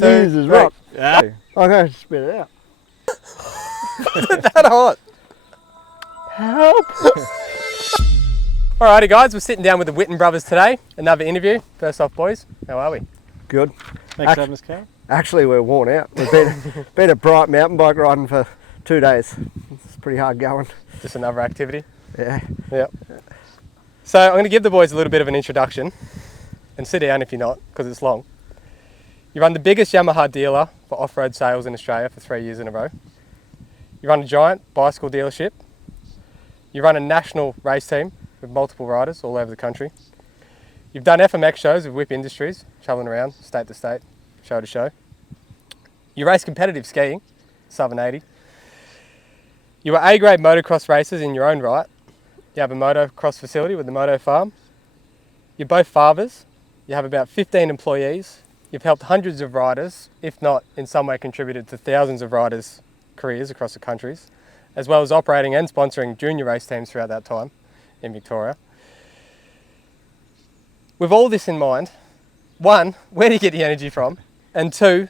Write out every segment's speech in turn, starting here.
Jesus, right. Yeah. I'm going to spit it out. That hot. Help. Alrighty guys, we're sitting down with the Whitten brothers today. Another interview. First off, boys, how are we? Good. Thanks for having us, Kale. Actually, we're worn out. We've been a bright mountain bike riding for 2 days. It's pretty hard going. Just another activity. Yeah. Yep. So I'm going to give the boys a little bit of an introduction, and sit down if you're not, because it's long. You run the biggest Yamaha dealer for off-road sales in Australia for 3 years in a row. You run a giant bicycle dealership. You run a national race team with multiple riders all over the country. You've done FMX shows with Whip Industries, travelling around state to state, show to show. You race competitive skiing, Southern 80. You are A-grade motocross racers in your own right. You have a motocross facility with the Moto Farm. You're both fathers. You have about 15 employees. You've helped hundreds of riders, if not in some way contributed to thousands of riders' careers across the countries, as well as operating and sponsoring junior race teams throughout that time in Victoria. With all this in mind, one, where do you get the energy from? And two,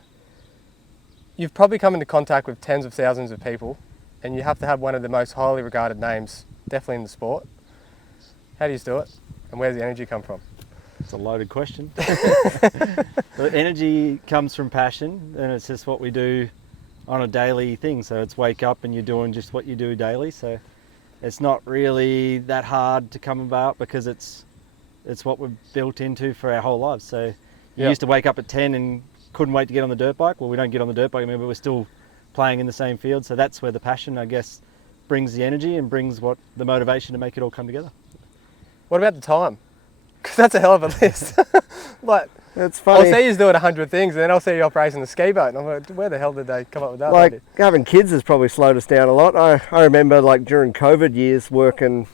you've probably come into contact with tens of thousands of people, and you have to have one of the most highly regarded names, definitely in the sport. How do you do it? And where does the energy come from? It's a loaded question. The energy comes from passion, and it's just what we do on a daily thing. So it's wake up and you're doing just what you do daily. So it's not really that hard to come about because it's what we've built into for our whole lives. So you used to wake up at 10 and couldn't wait to get on the dirt bike. Well, we don't get on the dirt bike anymore, but we're still playing in the same field. So that's where the passion, I guess, brings the energy and brings the motivation to make it all come together. What about the time? Because that's a hell of a list. Like, it's funny. I'll see you doing 100 things, and then I'll see you operating the ski boat, and I'm like, where the hell did they come up with that? Like, having kids has probably slowed us down a lot. I remember, like, during COVID years, working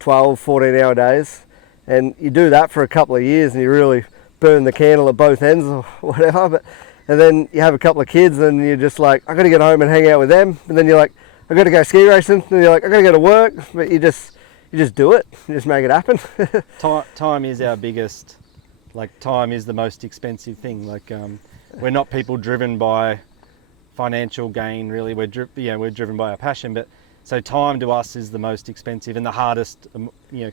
12, 14-hour days, and you do that for a couple of years, and you really burn the candle at both ends or whatever. And then you have a couple of kids, and you're just like, I got to get home and hang out with them. And then you're like, I got to go ski racing. And you're like, I got to go to work. But you just do it. You just make it happen. Time is our biggest, time is the most expensive thing. We're not people driven by financial gain, really. We're driven by our passion. But so time to us is the most expensive and the hardest,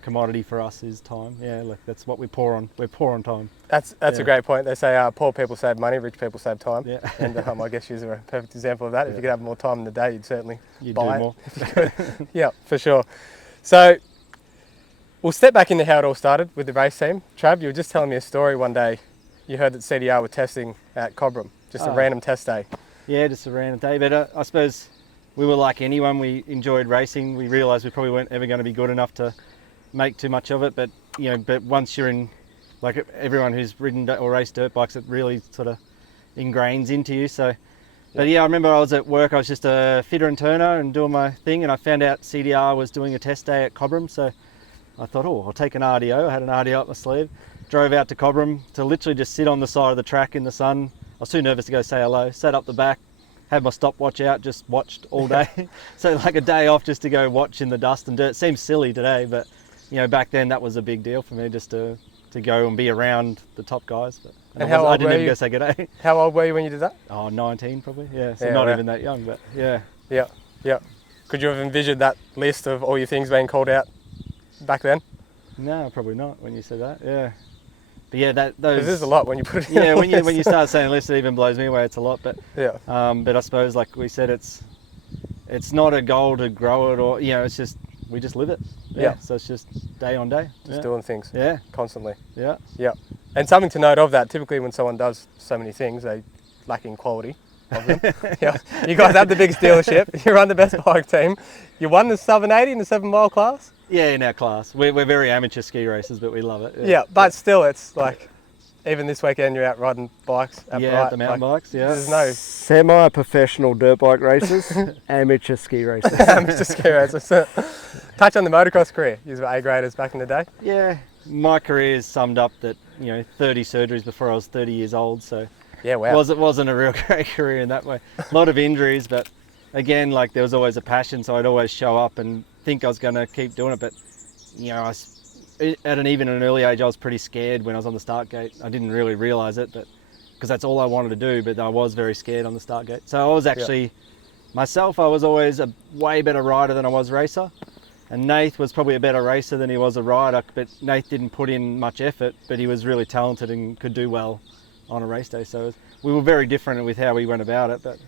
commodity for us is time. Yeah, that's what we pour on. We're poor on time. That's a great point. They say poor people save money, rich people save time. Yeah. And I guess you're a perfect example of that. If you could have more time in the day, you'd certainly buy do more. If you could. Yeah, for sure. So we'll step back into how it all started with the race team. Trav, you were just telling me a story one day. You heard that CDR were testing at Cobram, just a random test day. Yeah, just a random day. But I suppose we were like anyone. We enjoyed racing. We realised we probably weren't ever going to be good enough to make too much of it. But but once you're in, like everyone who's ridden or raced dirt bikes, it really sort of ingrains into you. So, but I remember I was at work. I was just a fitter and turner and doing my thing, and I found out CDR was doing a test day at Cobram. So I thought, I'll take an RDO. I had an RDO up my sleeve. Drove out to Cobram to literally just sit on the side of the track in the sun. I was too nervous to go say hello. Sat up the back, had my stopwatch out, just watched all day. So like a day off just to go watch in the dust and dirt. It seems silly today, but back then that was a big deal for me just to go and be around the top guys. But I didn't even go say good day. How old were you when you did that? 19 probably. Yeah, so not even that young, but yeah. Yeah. Could you have envisioned that list of all your things being called out back then? No, probably not when you said that. Yeah. But those. There's a lot when you put it in. Yeah, when you start saying list, it even blows me away. It's a lot, but but I suppose, like we said, it's not a goal to grow it, or it's just we just live it. Yeah. So it's just day on day, just doing things. Yeah. Constantly. Yeah. Yeah. And something to note of that, typically when someone does so many things, they lack in quality of them. You guys have the biggest dealership. You run the best bike team. You won the Southern 80 in the 7-mile class. Yeah, in our class. We're very amateur ski racers, but we love it. Yeah, but still, it's like, even this weekend you're out riding bikes at the mountain bikes, yeah. There's no... Semi-professional dirt bike racers, amateur ski racers. Amateur ski racers. Touch on the motocross career. You were A-graders back in the day. Yeah, my career is summed up that, 30 surgeries before I was 30 years old, so... Yeah, wow. It wasn't a real great career in that way. A lot of injuries, but again, there was always a passion, so I'd always show up and think I was going to keep doing it. But at an early age, I was pretty scared when I was on the start gate. I didn't really realise it, but because that's all I wanted to do, but I was very scared on the start gate. So I was actually, myself, I was always a way better rider than I was racer. And Nath was probably a better racer than he was a rider, but Nath didn't put in much effort, but he was really talented and could do well on a race day. So we were very different with how we went about it. But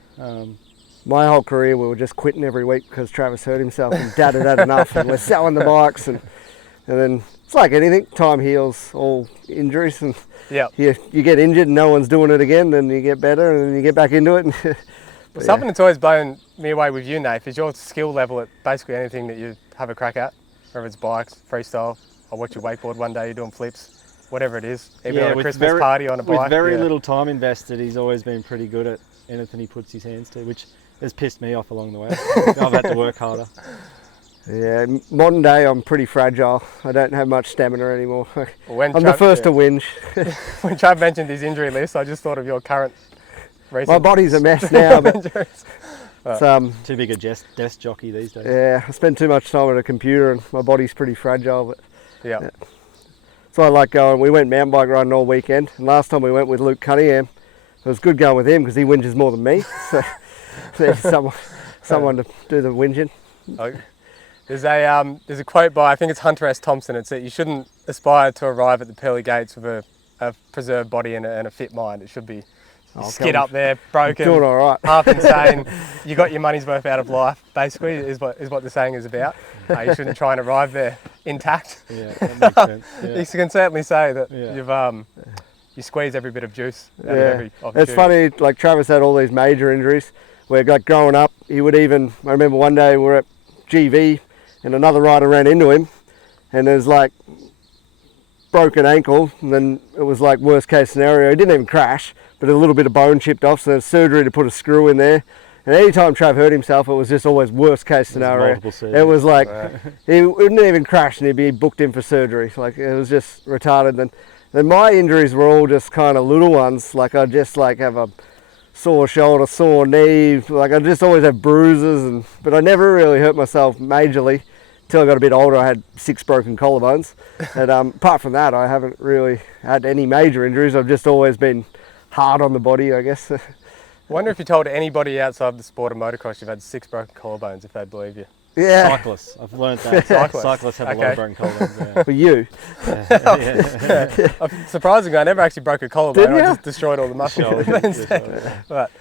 my whole career, we were just quitting every week because Travis hurt himself and Dad had had enough, and we're selling the bikes, and then it's like anything, time heals all injuries, and you get injured and no one's doing it again, then you get better and then you get back into it. Well, something that's always blown me away with you, Nath, is your skill level at basically anything that you have a crack at, whether it's bikes, freestyle. I watch you wakeboard one day, you're doing flips, whatever it is, even on a Christmas party on a bike. With very little time invested, he's always been pretty good at anything he puts his hands to, which has pissed me off along the way. I've had to work harder. Yeah, modern day I'm pretty fragile. I don't have much stamina anymore. Well, I'm the first to whinge. When Trav mentioned his injury list, I just thought of your current racing. My body's a mess now, but it's too big a desk jockey these days. Yeah, I spend too much time at a computer and my body's pretty fragile. But yeah. So I like going. We went mountain bike riding all weekend, and last time we went with Luke Cunningham, it was good going with him because he whinges more than me. So there's someone to do the whinging. Okay. There's a quote by, I think it's Hunter S. Thompson. It's that you shouldn't aspire to arrive at the pearly gates with a preserved body and a fit mind. It should be skid up there, broken, doing all right. half insane. You got your money's worth out of life, basically, is what the saying is about. You shouldn't try and arrive there intact. Yeah, that makes sense. Yeah. You can certainly say that you squeeze every bit of juice out of every opportunity. It's funny, like Travis had all these major injuries where, like, growing up, he would even, I remember one day we were at GV and another rider ran into him, and there's like broken ankle, and then it was like worst case scenario. He didn't even crash, but a little bit of bone chipped off, so there's surgery to put a screw in there. And anytime Trav hurt himself, it was just always worst case scenario. It was like he wouldn't even crash and he'd be booked in for surgery. Like, it was just retarded. Then my injuries were all just kind of little ones. Like, I just like have a sore shoulder, sore knee. Like, I just always have bruises, but I never really hurt myself majorly. Until I got a bit older, I had 6 broken collarbones. And apart from that, I haven't really had any major injuries. I've just always been hard on the body, I guess. I wonder if you told anybody outside the sport of motocross you've had 6 broken collarbones, if they'd believe you. Yeah. Cyclists. I've learned that. Cyclists have a lot of broken collarbones. Yeah. For you. Surprisingly, I never actually broke a collarbone. I just destroyed all the muscle. But,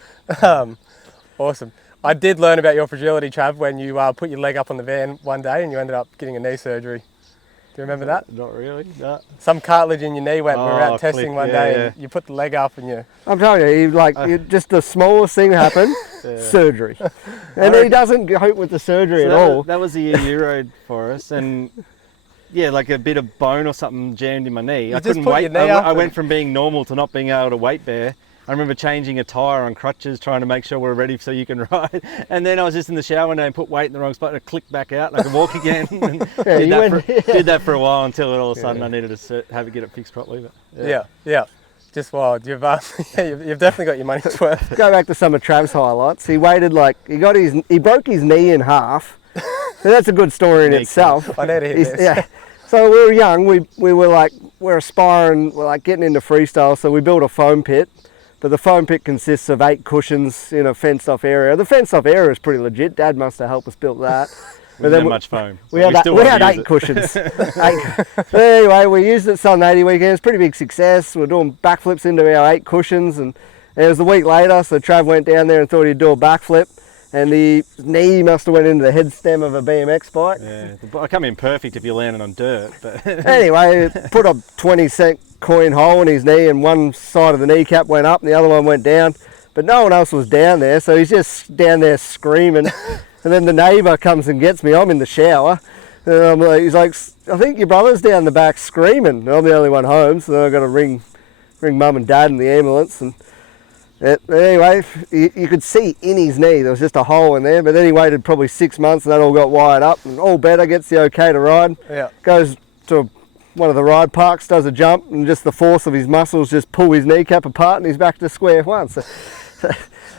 awesome. I did learn about your fragility, Trav, when you put your leg up on the van one day and you ended up getting a knee surgery. Do you remember that? Not really, no. Some cartilage in your knee went. We were out testing one day and you put the leg up and you... I'm telling you, just the smallest thing happened, surgery. And he doesn't cope with the surgery at all. That was the year you rode for us, and yeah, like a bit of bone or something jammed in my knee. I couldn't weight. I went from being normal to not being able to weight bear. I remember changing a tyre on crutches, trying to make sure we're ready so you can ride. And then I was just in the shower one day and put weight in the wrong spot and it clicked back out and I could walk again. And did that for a while until all of a sudden I needed to get it fixed properly. But, yeah. Just wild. You've definitely got your money's worth. Go back to some of Trav's highlights. He waited he broke his knee in half. So that's a good story in itself. I need to hear this. Yeah. So we were young. We're aspiring. We're like getting into freestyle. So we built a foam pit. But the foam pit consists of 8 cushions in a fenced-off area. The fenced-off area is pretty legit. Dad must have helped us build that. We didn't have much foam. We had 8 cushions. Anyway, we used it Sunday 80 weekend. It's pretty big success. We're doing backflips into our 8 cushions, and it was a week later. So Trav went down there and thought he'd do a backflip, and the knee must have went into the head stem of a BMX bike. Yeah, I come in perfect if you're landing on dirt. But anyway, put a 20-cent coin hole in his knee, and one side of the kneecap went up and the other one went down, but no one else was down there, so he's just down there screaming. And then the neighbour comes and gets me. I'm in the shower, and he's like, I think your brother's down the back screaming. I'm the only one home, so then I've got to ring mum and dad and the ambulance. And anyway, you could see in his knee there was just a hole in there, but then he waited probably 6 months and that all got wired up and all better, gets the okay to ride. Goes to one of the ride parks, does a jump, and just the force of his muscles just pull his kneecap apart and he's back to square one. So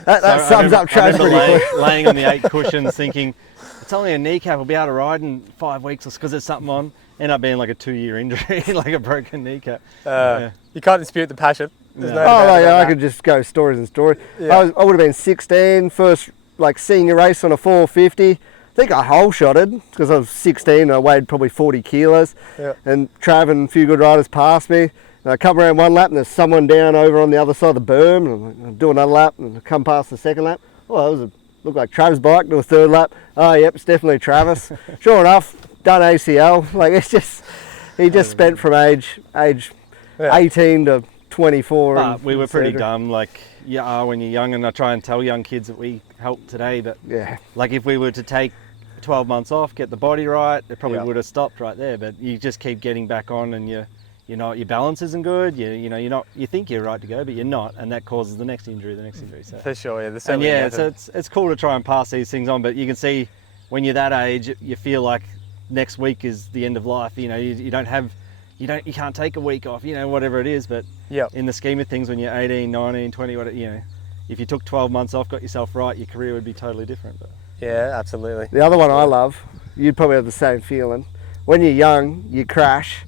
that sums up Trav pretty quick. Laying on the 8 cushions thinking, it's only a kneecap, I'll be able to ride in 5 weeks because there's something on. ended up being like a 2-year injury, like a broken kneecap. You can't dispute the passion. There's no Oh, doubt no, about yeah, I that. could just go stories and stories. Yeah. I would have been 16, first like senior race on a 450. I think I hole shotted because I was 16 and I weighed probably 40 kilos. Yeah. And Trav and a few good riders passed me. And I come around one lap and there's someone down over on the other side of the berm. And I do another lap and I come past the second lap. Oh, looked like Trav's bike. Do a third lap. Oh, yep, it's definitely Travis. Sure enough, done ACL. Like it's just, he just spent from age 18 to 24. But we were pretty etc. dumb, like you are when you're young, and I try and tell young kids that we help today, but Yeah. like if we were to take 12 months off, get the body right, it probably Yeah. would have stopped right there, but you just keep getting back on and you know your balance isn't good, you think you're right to go, but you're not, and that causes the next injury. So. For sure, yeah. There's And certainly yeah, method. so it's cool to try and pass these things on, but you can see when you're that age, you feel like next week is the end of life. You can't take a week off, whatever it is, but Yep. in the scheme of things, when you're 18, 19, 20, if you took 12 months off, got yourself right, your career would be totally different. But Yeah, absolutely. The other one I love, you'd probably have the same feeling. When you're young, you crash,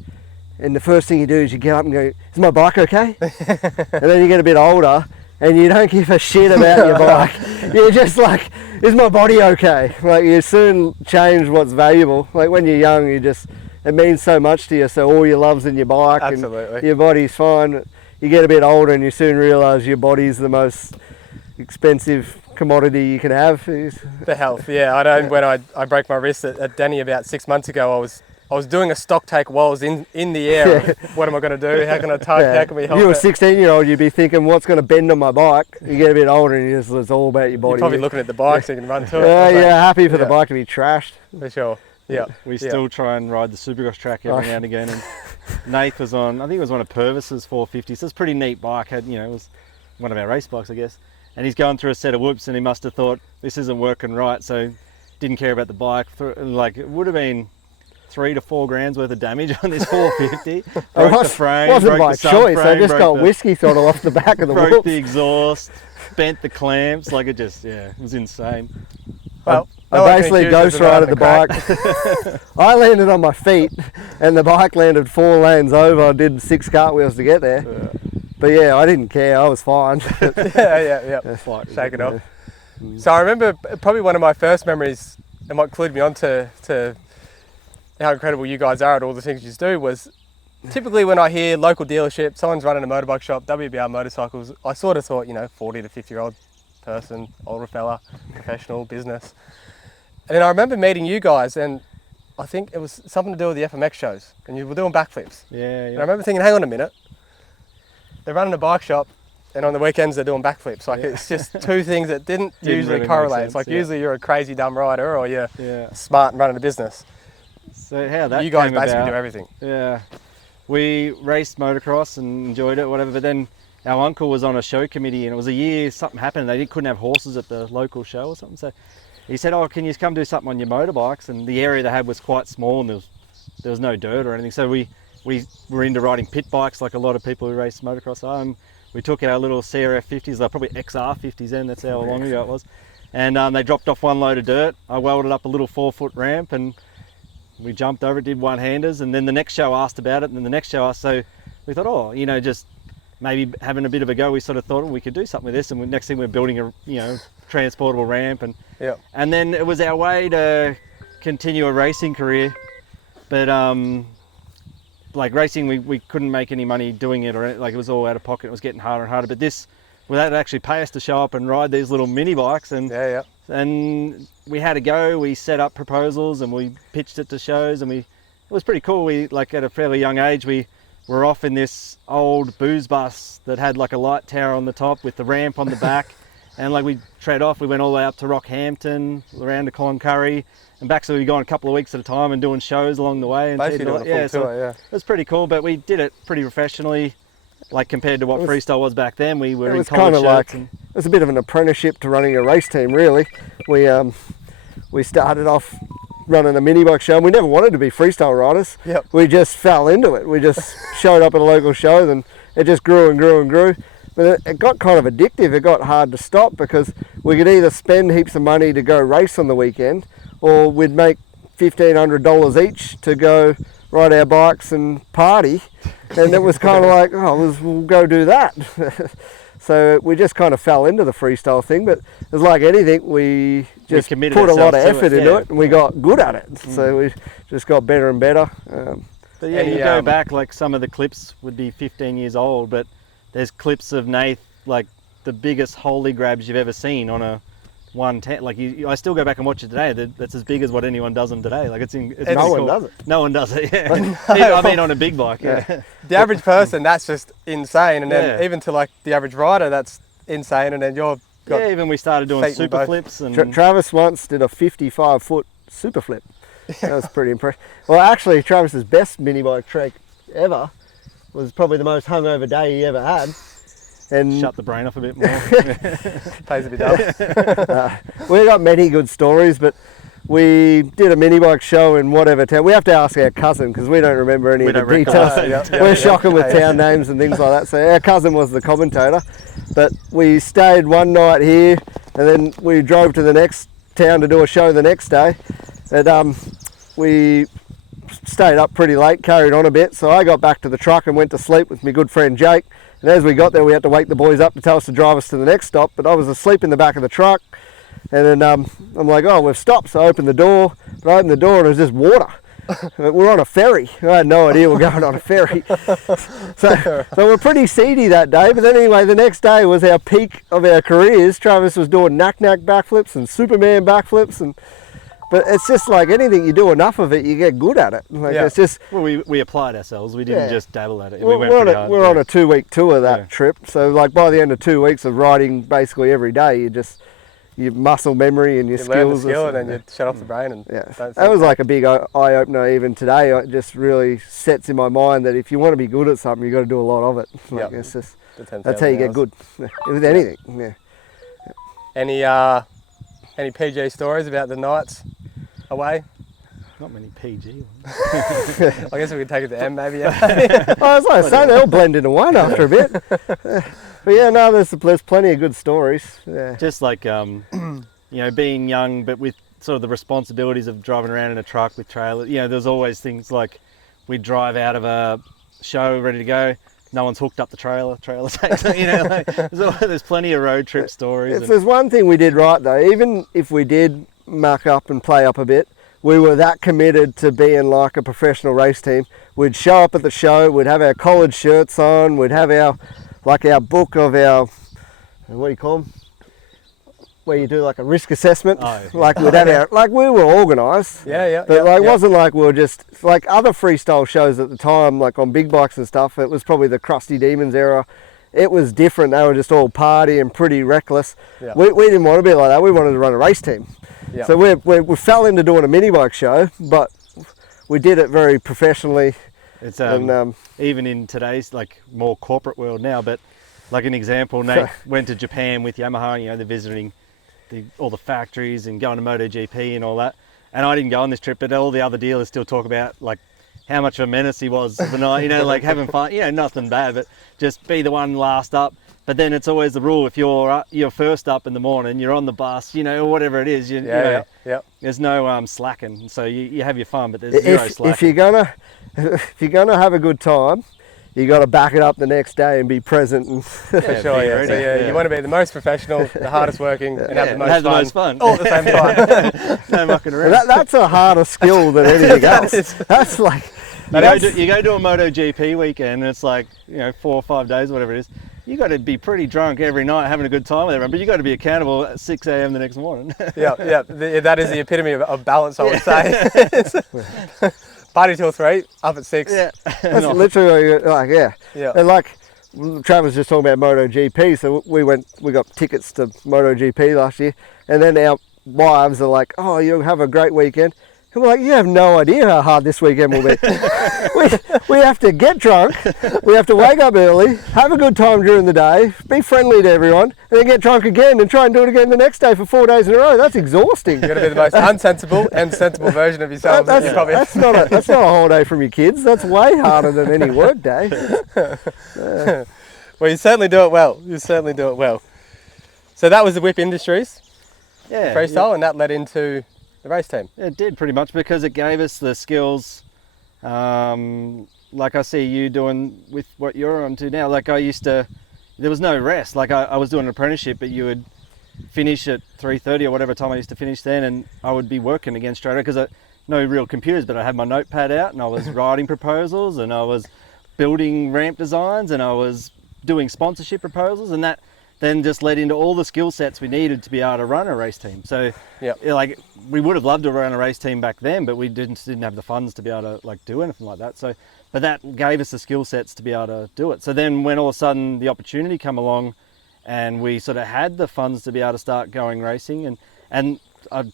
and the first thing you do is you get up and go, "Is my bike okay?" And then you get a bit older, and you don't give a shit about your bike. You're just like, "Is my body okay?" Like you soon change what's valuable. Like when you're young, it means so much to you. So all your love's in your bike, Absolutely. and your body's fine. You get a bit older, and you soon realise your body's the most expensive commodity you can have. The health, yeah. I know when I broke my wrist at Denny about 6 months ago, I was doing a stock take while I was in the air. Yeah. What am I going to do? How can I tuck? Yeah. How can we help You were a it? 16-year-old, you'd be thinking, what's going to bend on my bike? You get a bit older and it's all about your body. You're probably looking at the bike so you can run to it. Yeah, So, yeah, happy for the yeah. bike to be trashed. For sure. Yeah. we Yeah. still try and ride the supercross track every now and again. And Nath was on, I think it was one of Purvis's 450s. So it's a pretty neat bike. It was one of our race bikes, I guess. And he's going through a set of whoops and he must have thought, this isn't working right. So didn't care about the bike. Like it would have been 3 to 4 grand's worth of damage on this 450. Broke the frame, wasn't broke by the choice. I subframe, just broke got the- whiskey throttle off the back of the broke whoops. the exhaust, bent the clamps. Like it just, it was insane. Well, I no one can basically accuse us ghost of not rided having the a bike. I landed on my feet and the bike landed 4 lanes over. I did 6 cartwheels to get there. But yeah, I didn't care. I was fine. yeah. Like, Shake it off. So I remember probably one of my first memories, and what clued me on to how incredible you guys are at all the things you do, was typically when I hear local dealership, someone's running a motorbike shop, WBR motorcycles, I sort of thought, 40 to 50-year-old person, older fella, professional, business. And then I remember meeting you guys, and I think it was something to do with the FMX shows, and you were doing backflips. Yeah, And I remember thinking, hang on a minute, they're running a bike shop, and on the weekends they're doing backflips. Like it's just two things that didn't usually really make correlate. sense, It's like yeah. usually you're a crazy dumb rider, or you're Yeah. smart and running a business. So how that You guys came basically about, do everything. Yeah, we raced motocross and enjoyed it, whatever. But then our uncle was on a show committee, and it was a year something happened. They couldn't have horses at the local show or something. So he said, "Oh, can you come do something on your motorbikes?" And the area they had was quite small, and there was no dirt or anything. So we were into riding pit bikes, like a lot of people who race motocross are. And we took our little CRF 50s, they're probably XR 50s then. That's how long ago it was. And they dropped off one load of dirt. I welded up a little 4-foot ramp and we jumped over it, did one-handers, and then the next show asked about it, and then the next show asked, so we thought, just maybe having a bit of a go, we sort of thought, we could do something with this, and next thing we're building a, transportable ramp, and then it was our way to continue a racing career, but like racing, we couldn't make any money doing it, or like it was all out of pocket, it was getting harder and harder, but this, well, that actually pay us to show up and ride these little mini bikes, and and we had a go. We set up proposals and we pitched it to shows, and it was pretty cool. We, like, at a fairly young age, we were off in this old booze bus that had like a light tower on the top with the ramp on the back, and like we tread off. We went all the way up to Rockhampton, around to Cloncurry, and back. So we gone a couple of weeks at a time and doing shows along the way. And Basically doing a full tour, It was pretty cool, but we did it pretty professionally. Like compared to what freestyle was back then, we were It in was collared kind of shirts like, it was a bit of an apprenticeship to running a race team, really. We started off running a mini bike show, and we never wanted to be freestyle riders. Yep. We just fell into it. We just showed up at a local show, and it just grew and grew and grew. But it got kind of addictive. It got hard to stop because we could either spend heaps of money to go race on the weekend, or we'd make $1,500 each to go ride our bikes and party. And it was kind of like, we'll go do that. So we just kind of fell into the freestyle thing, but it's like anything, we just put a lot of effort into it, and we got good at it. So we just got better and better. But yeah, you go back, like some of the clips would be 15 years old, but there's clips of Nath, like the biggest holy grabs you've ever seen on a 110. Like I still go back and watch it today. That's as big as what anyone does them today. Like it's no one does it. No one does it. Yeah. I mean, on a big bike. Yeah. The average person, that's just insane. And then even to like the average rider, that's insane. And then you're even we started doing super flips. And Travis once did a 55-foot super flip. That was pretty impressive. Well, actually, Travis's best mini bike trek ever was probably the most hungover day he ever had. And shut the brain off a bit more. Pays a bit up. We got many good stories, but we did a mini bike show in whatever town. We have to ask our cousin because we don't remember any of the details. We're shocking with town names and things like that. So our cousin was the commentator. But we stayed one night here, and then we drove to the next town to do a show the next day. And we stayed up pretty late, carried on a bit. So I got back to the truck and went to sleep with my good friend Jake. And as we got there, we had to wake the boys up to tell us to drive us to the next stop. But I was asleep in the back of the truck. And then I'm like, we've stopped. So I opened the door. But I opened the door and it was just water. We're on a ferry. I had no idea we're going on a ferry. So we're pretty seedy that day. But then anyway, the next day was our peak of our careers. Travis was doing knack-knack backflips and Superman backflips. But it's just like anything, you do enough of it, you get good at it. Like it's just. Well, we applied ourselves. We didn't just dabble at it. We went pretty hard. We're on a 2-week tour that trip. So like by the end of 2 weeks of riding basically every day, your muscle memory and your skills. Learn the skill and then you shut off the brain. And that was like a big eye opener even today. It just really sets in my mind that if you want to be good at something, you've got to do a lot of it. Like it's just, that's how you get good with anything. Yeah. Any PG stories about the nights away? Not many PG ones. I guess we could take it to M maybe. I was like saying, they all blend into one after a bit. But there's plenty of good stories. Yeah. Just like, being young, but with sort of the responsibilities of driving around in a truck with trailers. There's always things like we'd drive out of a show ready to go. No one's hooked up the trailer takes it, there's plenty of road trip stories. There's one thing we did right though, even if we did muck up and play up a bit, we were that committed to being like a professional race team. We'd show up at the show, we'd have our collared shirts on, we'd have our book of our, what do you call them? Where you do like a risk assessment. Like we'd have we were organised. But it wasn't like we were just, like other freestyle shows at the time, like on big bikes and stuff, it was probably the Crusty Demons era. It was different. They were just all party and pretty reckless. We didn't want to be like that. We wanted to run a race team. So we fell into doing a mini bike show, but we did it very professionally. It's even in today's like more corporate world now, but like an example, Nate went to Japan with Yamaha, they're visiting all the factories and going to MotoGP and all that. And I didn't go on this trip, but all the other dealers still talk about like how much of a menace he was the night, like having fun, nothing bad, but just be the one last up. But then it's always the rule, if you're first up in the morning, you're on the bus, or whatever it is, there's no slacking. So you have your fun, but there's zero slacking. If you're gonna have a good time, you got to back it up the next day and be present. And for sure, you want to be the most professional, the hardest working, and have the most fun all at the same time. No mucking around. That's a harder skill than anything else. That's like you go to a MotoGP weekend, and it's like 4 or 5 days, whatever it is. You got to be pretty drunk every night, having a good time with everyone, but you got to be accountable at 6 a.m. the next morning. That is the epitome of balance, I would say. Party till 3, up at 6. Yeah, that's literally And like Travis was just talking about MotoGP, so we got tickets to MotoGP last year, and then our wives are like, "Oh, you'll have a great weekend." And we're like, "You have no idea how hard this weekend will be." we have to get drunk, we have to wake up early, have a good time during the day, be friendly to everyone, and then get drunk again and try and do it again the next day for 4 days in a row. That's exhausting. You've got to be the most unsensible and sensible version of yourself. That's not a holiday from your kids. That's way harder than any work day. Well, you certainly do it well. So that was the Whip Industries freestyle, and that led into the race team. It did pretty much, because it gave us the skills Like I see you doing with what you're on to now. Like I used to, there was no rest. Like I was doing an apprenticeship, but you would finish at 3:30 or whatever time I used to finish then, and I would be working again straight away because no real computers, but I had my notepad out and I was writing proposals and I was building ramp designs and I was doing sponsorship proposals, and that then just led into all the skill sets we needed to be able to run a race team. So like we would have loved to run a race team back then, but we didn't have the funds to be able to like do anything like that. So, but that gave us the skill sets to be able to do it. So then when all of a sudden the opportunity come along and we sort of had the funds to be able to start going racing, and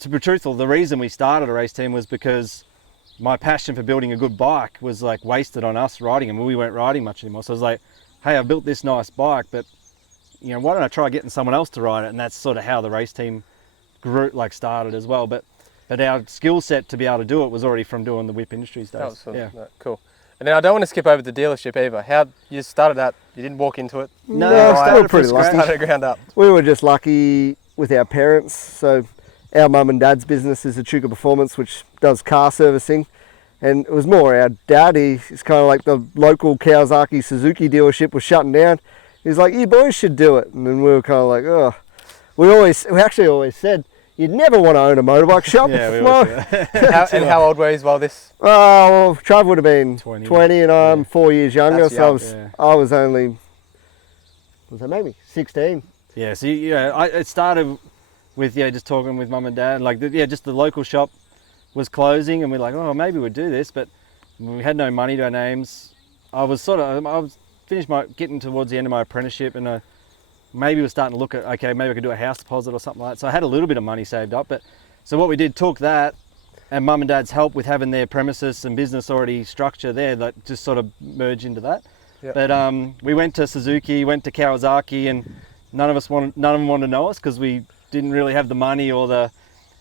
to be truthful, the reason we started a race team was because my passion for building a good bike was like wasted on us riding, and we weren't riding much anymore. So I was like, hey, I've built this nice bike, but you know, why don't I try getting someone else to ride it? And that's sort of how the race team grew, like started as well. But our skill set to be able to do it was already from doing the Whip Industries days. That was sort of, yeah. Cool. And then I don't want to skip over the dealership either. How you started that? You didn't walk into it? No, we were pretty lucky. Started ground up. We were just lucky with our parents. So our mum and dad's business is Echuca Performance, which does car servicing. And it was more our dad, he's kind of like the local Kawasaki Suzuki dealership was shutting down. He's like, you boys should do it. And then we were kind of like, oh. We actually always said, you'd never want to own a motorbike shop. Yeah, we always and how old were you while this? Oh, well, Trav would have been 20 and I'm 4 years younger. That's so young. I was only, was that maybe 16? Yeah, so it started with just talking with mum and dad. Like, just the local shop was closing, and we're like, oh, maybe we'd do this, but we had no money to our names. I was finished getting towards the end of my apprenticeship, and maybe was starting to look at, okay, maybe I could do a house deposit or something like that. So I had a little bit of money saved up, but so what we did, took that and mum and dad's help with having their premises and business already structure there, that just sort of merged into that. Yep. But we went to Suzuki, went to Kawasaki, and none of them wanted to know us because we didn't really have the money or the.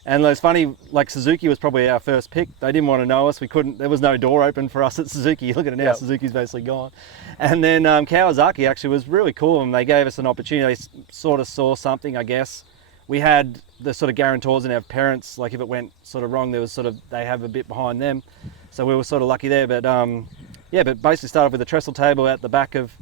And it's funny, like Suzuki was probably our first pick. They didn't want to know us. There was no door open for us at Suzuki. Look at it now, Suzuki's basically gone. And then Kawasaki actually was really cool, and they gave us an opportunity. They sort of saw something, I guess. We had the sort of guarantors in our parents, like if it went sort of wrong, they have a bit behind them. So we were sort of lucky there. But but basically started with a trestle table at the back of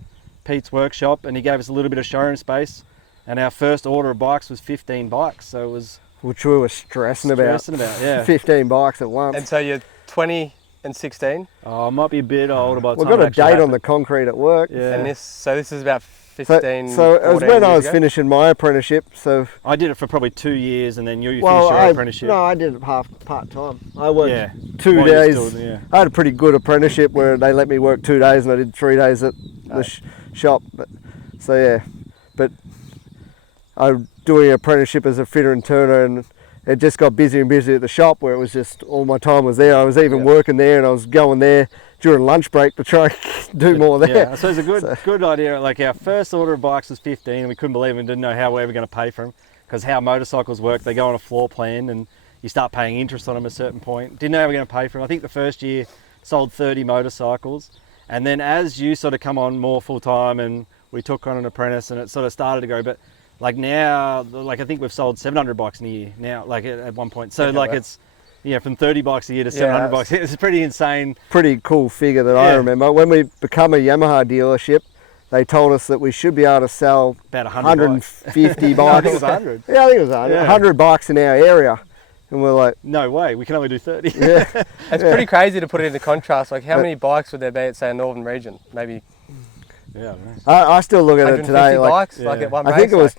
Pete's workshop, and he gave us a little bit of showroom space. And our first order of bikes was 15 bikes. So it was... Which we were stressing about, yeah. 15 bikes at once. And so you're 20 and 16? Oh, I might be a bit older by the We've time got a date on the concrete at work. Yeah. And this is about 15, So it was when I was ago? finishing my apprenticeship. So I did it for probably 2 years, and then you finished your apprenticeship. No, I did it part-time. I worked 2 While days. I had a pretty good apprenticeship where they let me work 2 days and I did 3 days at the shop. But I'm doing an apprenticeship as a fitter and turner, and it just got busier and busier at the shop where it was just all my time was there. I was even working there, and I was going there during lunch break to try and do more there. Yeah, so it's a good idea. Like our first order of bikes was 15, and we couldn't believe it and didn't know how we were going to pay for them, because how motorcycles work, they go on a floor plan and you start paying interest on them at a certain point. Didn't know how we were going to pay for them. I think the first year sold 30 motorcycles, and then as you sort of come on more full time and we took on an apprentice, and it sort of started to go, but like now, like I think we've sold 700 bikes in a year now, like at one point. So it's, from 30 bikes a year to 700 bikes. It's pretty insane. Pretty cool figure that I remember. When we become a Yamaha dealership, they told us that we should be able to sell about 150 bikes. I think it was 100. Yeah, I think it was 100. 100 bikes in our area. And we're like, no way, we can only do 30. It's pretty crazy to put it into contrast. Like, how many bikes would there be at, say, a northern region? Maybe. Yeah, I I still look at it today. Bikes, like at one race. I think it was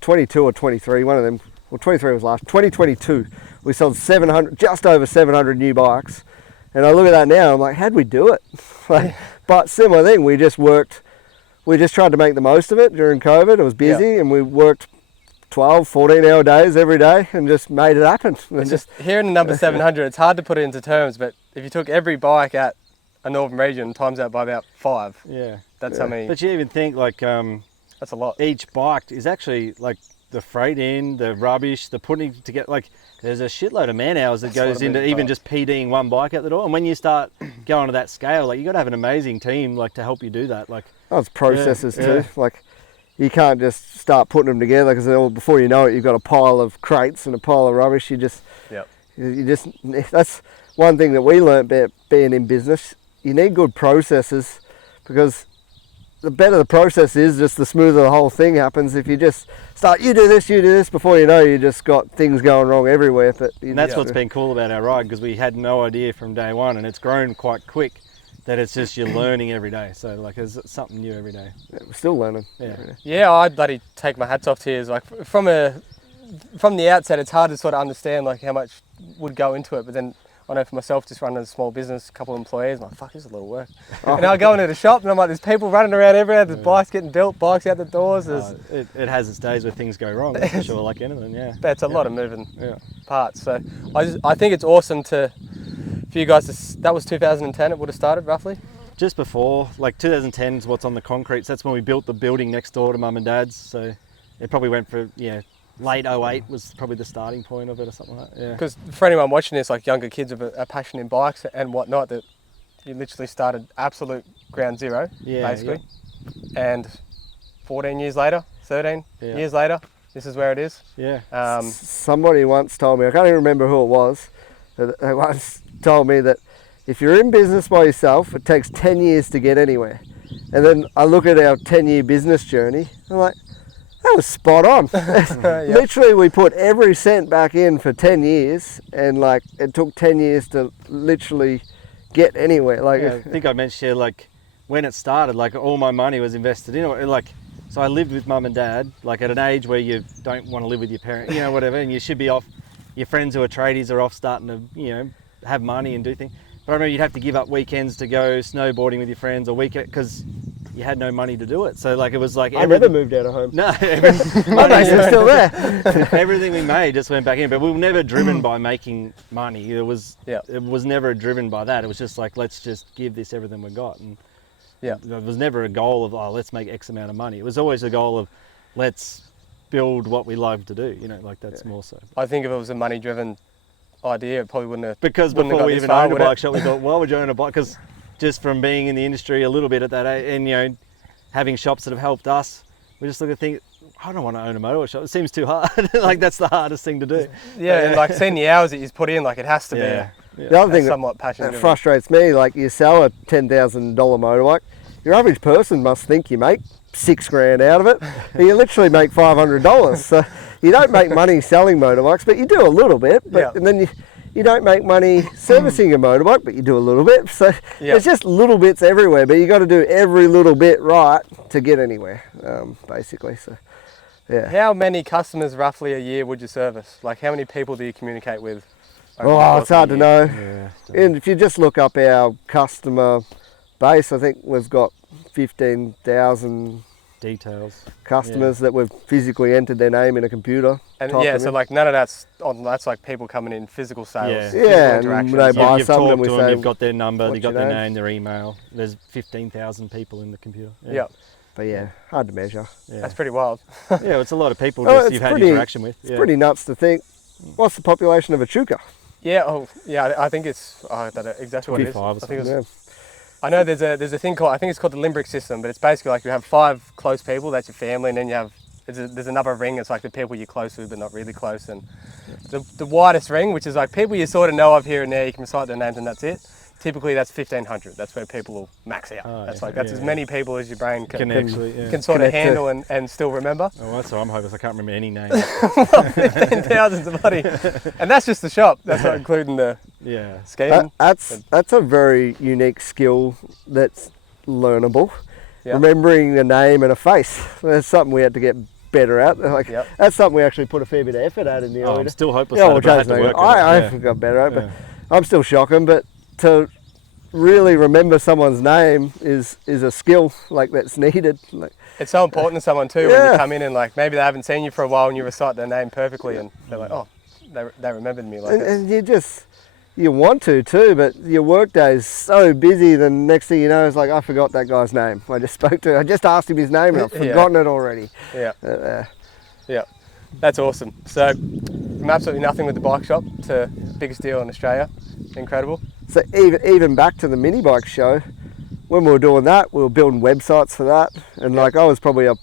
22 or 23. One of them. Well, 23 was last. 2022, we sold 700, just over 700 new bikes. And I look at that now, I'm like, how'd we do it? But similar thing, we just tried to make the most of it during COVID. It was busy, and we worked 12, 14-hour days every day and just made it happen. And just hearing the number 700, it's hard to put it into terms, but if you took every bike at a northern region, times that by about 5. Yeah. That's how many. But you even think like... that's a lot. Each bike is actually like the freight in, the rubbish, the putting together, like there's a shitload of man hours that goes into even just PDing one bike out the door. And when you start going to that scale, like you got to have an amazing team like to help you do that. Like it's processes too. Like you can't just start putting them together, because before you know it, you've got a pile of crates and a pile of rubbish. That's one thing that we learnt about being in business, you need good processes, because the better the process is, just the smoother the whole thing happens. If you just start, you do this, before you know, you just got things going wrong everywhere. But and that's what's been cool about our ride, because we had no idea from day one, and it's grown quite quick. That it's just you're learning every day. So like there's something new every day. Yeah, we're still learning. Yeah, I'd bloody take my hats off to you. Like from the outset, it's hard to sort of understand like how much would go into it. But then I know for myself, just running a small business, a couple of employees, I'm like, fuck, this is a lot of work. And I go into the shop and I'm like, there's people running around everywhere, there's bikes getting built, bikes out the doors. It has its days where things go wrong, for sure, like anything, yeah. But it's a lot of moving parts. So I think it's awesome for you guys that was 2010 it would have started roughly? Just before, like 2010 is what's on the concrete. So that's when we built the building next door to Mum and Dad's. So it probably went for, late 08 was probably the starting point of it or something like that. Yeah. Because for anyone watching this, like younger kids with a passion in bikes and whatnot, that you literally started absolute ground zero, basically. Yeah. And 14 years later, 13 years later, this is where it is. Yeah. Somebody once told me, I can't even remember who it was, they once told me that if you're in business by yourself, it takes 10 years to get anywhere. And then I look at our 10-year business journey, I'm like, that was spot on. Literally, we put every cent back in for 10 years, and like it took 10 years to literally get anywhere. Like, I think I mentioned like when it started, like all my money was invested in it. Like, so I lived with Mum and Dad, like at an age where you don't want to live with your parents, whatever, and you should be off. Your friends who are tradies are off starting to, have money and do things. But I remember you'd have to give up weekends to go snowboarding with your friends or weekend because you had no money to do it. So like it was like I never moved out of home. No, my basement's still there. Everything we made just went back in, but we were never driven by making money. It was never driven by that. It was just like, let's just give this everything we got. And it was never a goal of, let's make X amount of money. It was always a goal of, let's build what we love to do. Like that's more so. I think if it was a money driven idea, it probably wouldn't have. Because before we even owned a bike shop, we thought, why would you own a bike? Because just from being in the industry a little bit at that age, and having shops that have helped us, we just look at things. I don't want to own a motor shop. It seems too hard. Like that's the hardest thing to do. Yeah, and like seeing the hours that you put in, like it has to be. The other thing somewhat that frustrates me, like you sell a $10,000 motorbike, your average person must think you make $6,000 out of it. You literally make $500. So you don't make money selling motorbikes, but you do a little bit. And then you don't make money servicing a motorbike, but you do a little bit. So it's just little bits everywhere, but you got to do every little bit right to get anywhere, basically. So How many customers roughly a year would you service? Like how many people do you communicate with? Oh, it's hard to know. And if you just look up our customer base, I think we've got 15,000 details customers that we've physically entered their name in a computer. And so like none of that's like people coming in physical sales. And they buy something and we say, you've got their number, you've got their name, their email. There's 15,000 people in the computer. But hard to measure. That's pretty wild. It's a lot of people you've had interaction with. It's pretty nuts to think, what's the population of Echuca? I think it's exactly what it is. I think I know there's a thing called, I think it's called the Limbrick system, but it's basically like you have 5 close people, that's your family, and then you have, there's another ring, it's like the people you're close with but not really close, and the widest ring, which is like people you sort of know of here and there, you can recite their names and that's it. Typically that's 1,500, that's where people will max out. That's as many people as your brain can sort of handle and still remember. Oh, that's what I'm hoping, I can't remember any names. 15,000's a bloody, and that's just the shop, that's not including the scheme. That's a very unique skill that's learnable. Remembering a name and a face, that's something we had to get better at. That's something we actually put a fair bit of effort at in the early. I'm still hopeless at it, but I had to work I got better at it, but I'm still shocking. But to really remember someone's name is a skill that's needed. It's so important to someone too when you come in and like maybe they haven't seen you for a while and you recite their name perfectly and they're like, oh, they remembered me. And you want to too, but your work day is so busy. Then next thing you know, it's like I forgot that guy's name. I just asked him his name and I've forgotten it already. That's awesome. So from absolutely nothing with the bike shop to biggest deal in Australia, incredible. So even back to the mini bike show, when we were doing that, we were building websites for that, and I was probably a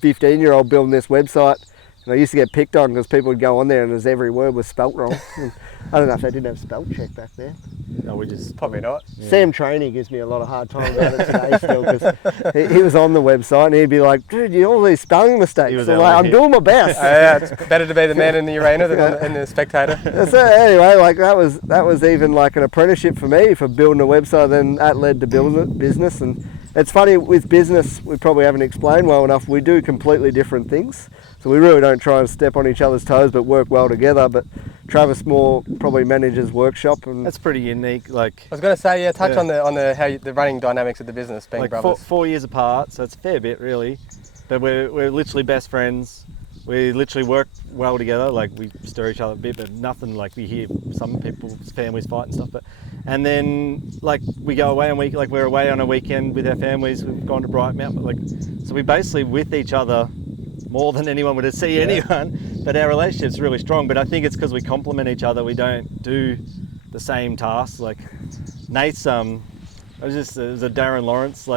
15-year-old building this website, And I used to get picked on because people would go on there and every word was spelt wrong. And I don't know if they didn't have spell check back then. No, we just Probably not. Yeah. Sam Trainee gives me a lot of hard time about it today still, because he was on the website and he'd be like, dude, you all these spelling mistakes. was I'm our like, I'm hit. doing my best. Yeah, it's better to be the man in the arena than in the spectator. So anyway, like that was even like an apprenticeship for me for building a website. Then that led to building business. And it's funny, with business, we probably haven't explained well enough. We do completely different things. So we really don't try and step on each other's toes, but work well together. But Travis more probably manages workshop, and that's pretty unique. Like I was going to say, touch on the running dynamics of the business, being like brothers. 4 years apart, so it's a fair bit really. But we're literally best friends. We literally work well together. Like we stir each other a bit, but nothing like we hear some people's families fight and stuff. And then like we go away we're away on a weekend with our families. We've gone to Bright Mountain, so we basically with each other more than anyone would see anyone. But our relationship's really strong. But I think it's because we complement each other. We don't do the same tasks. Like Nath's it was a Darren Lawrence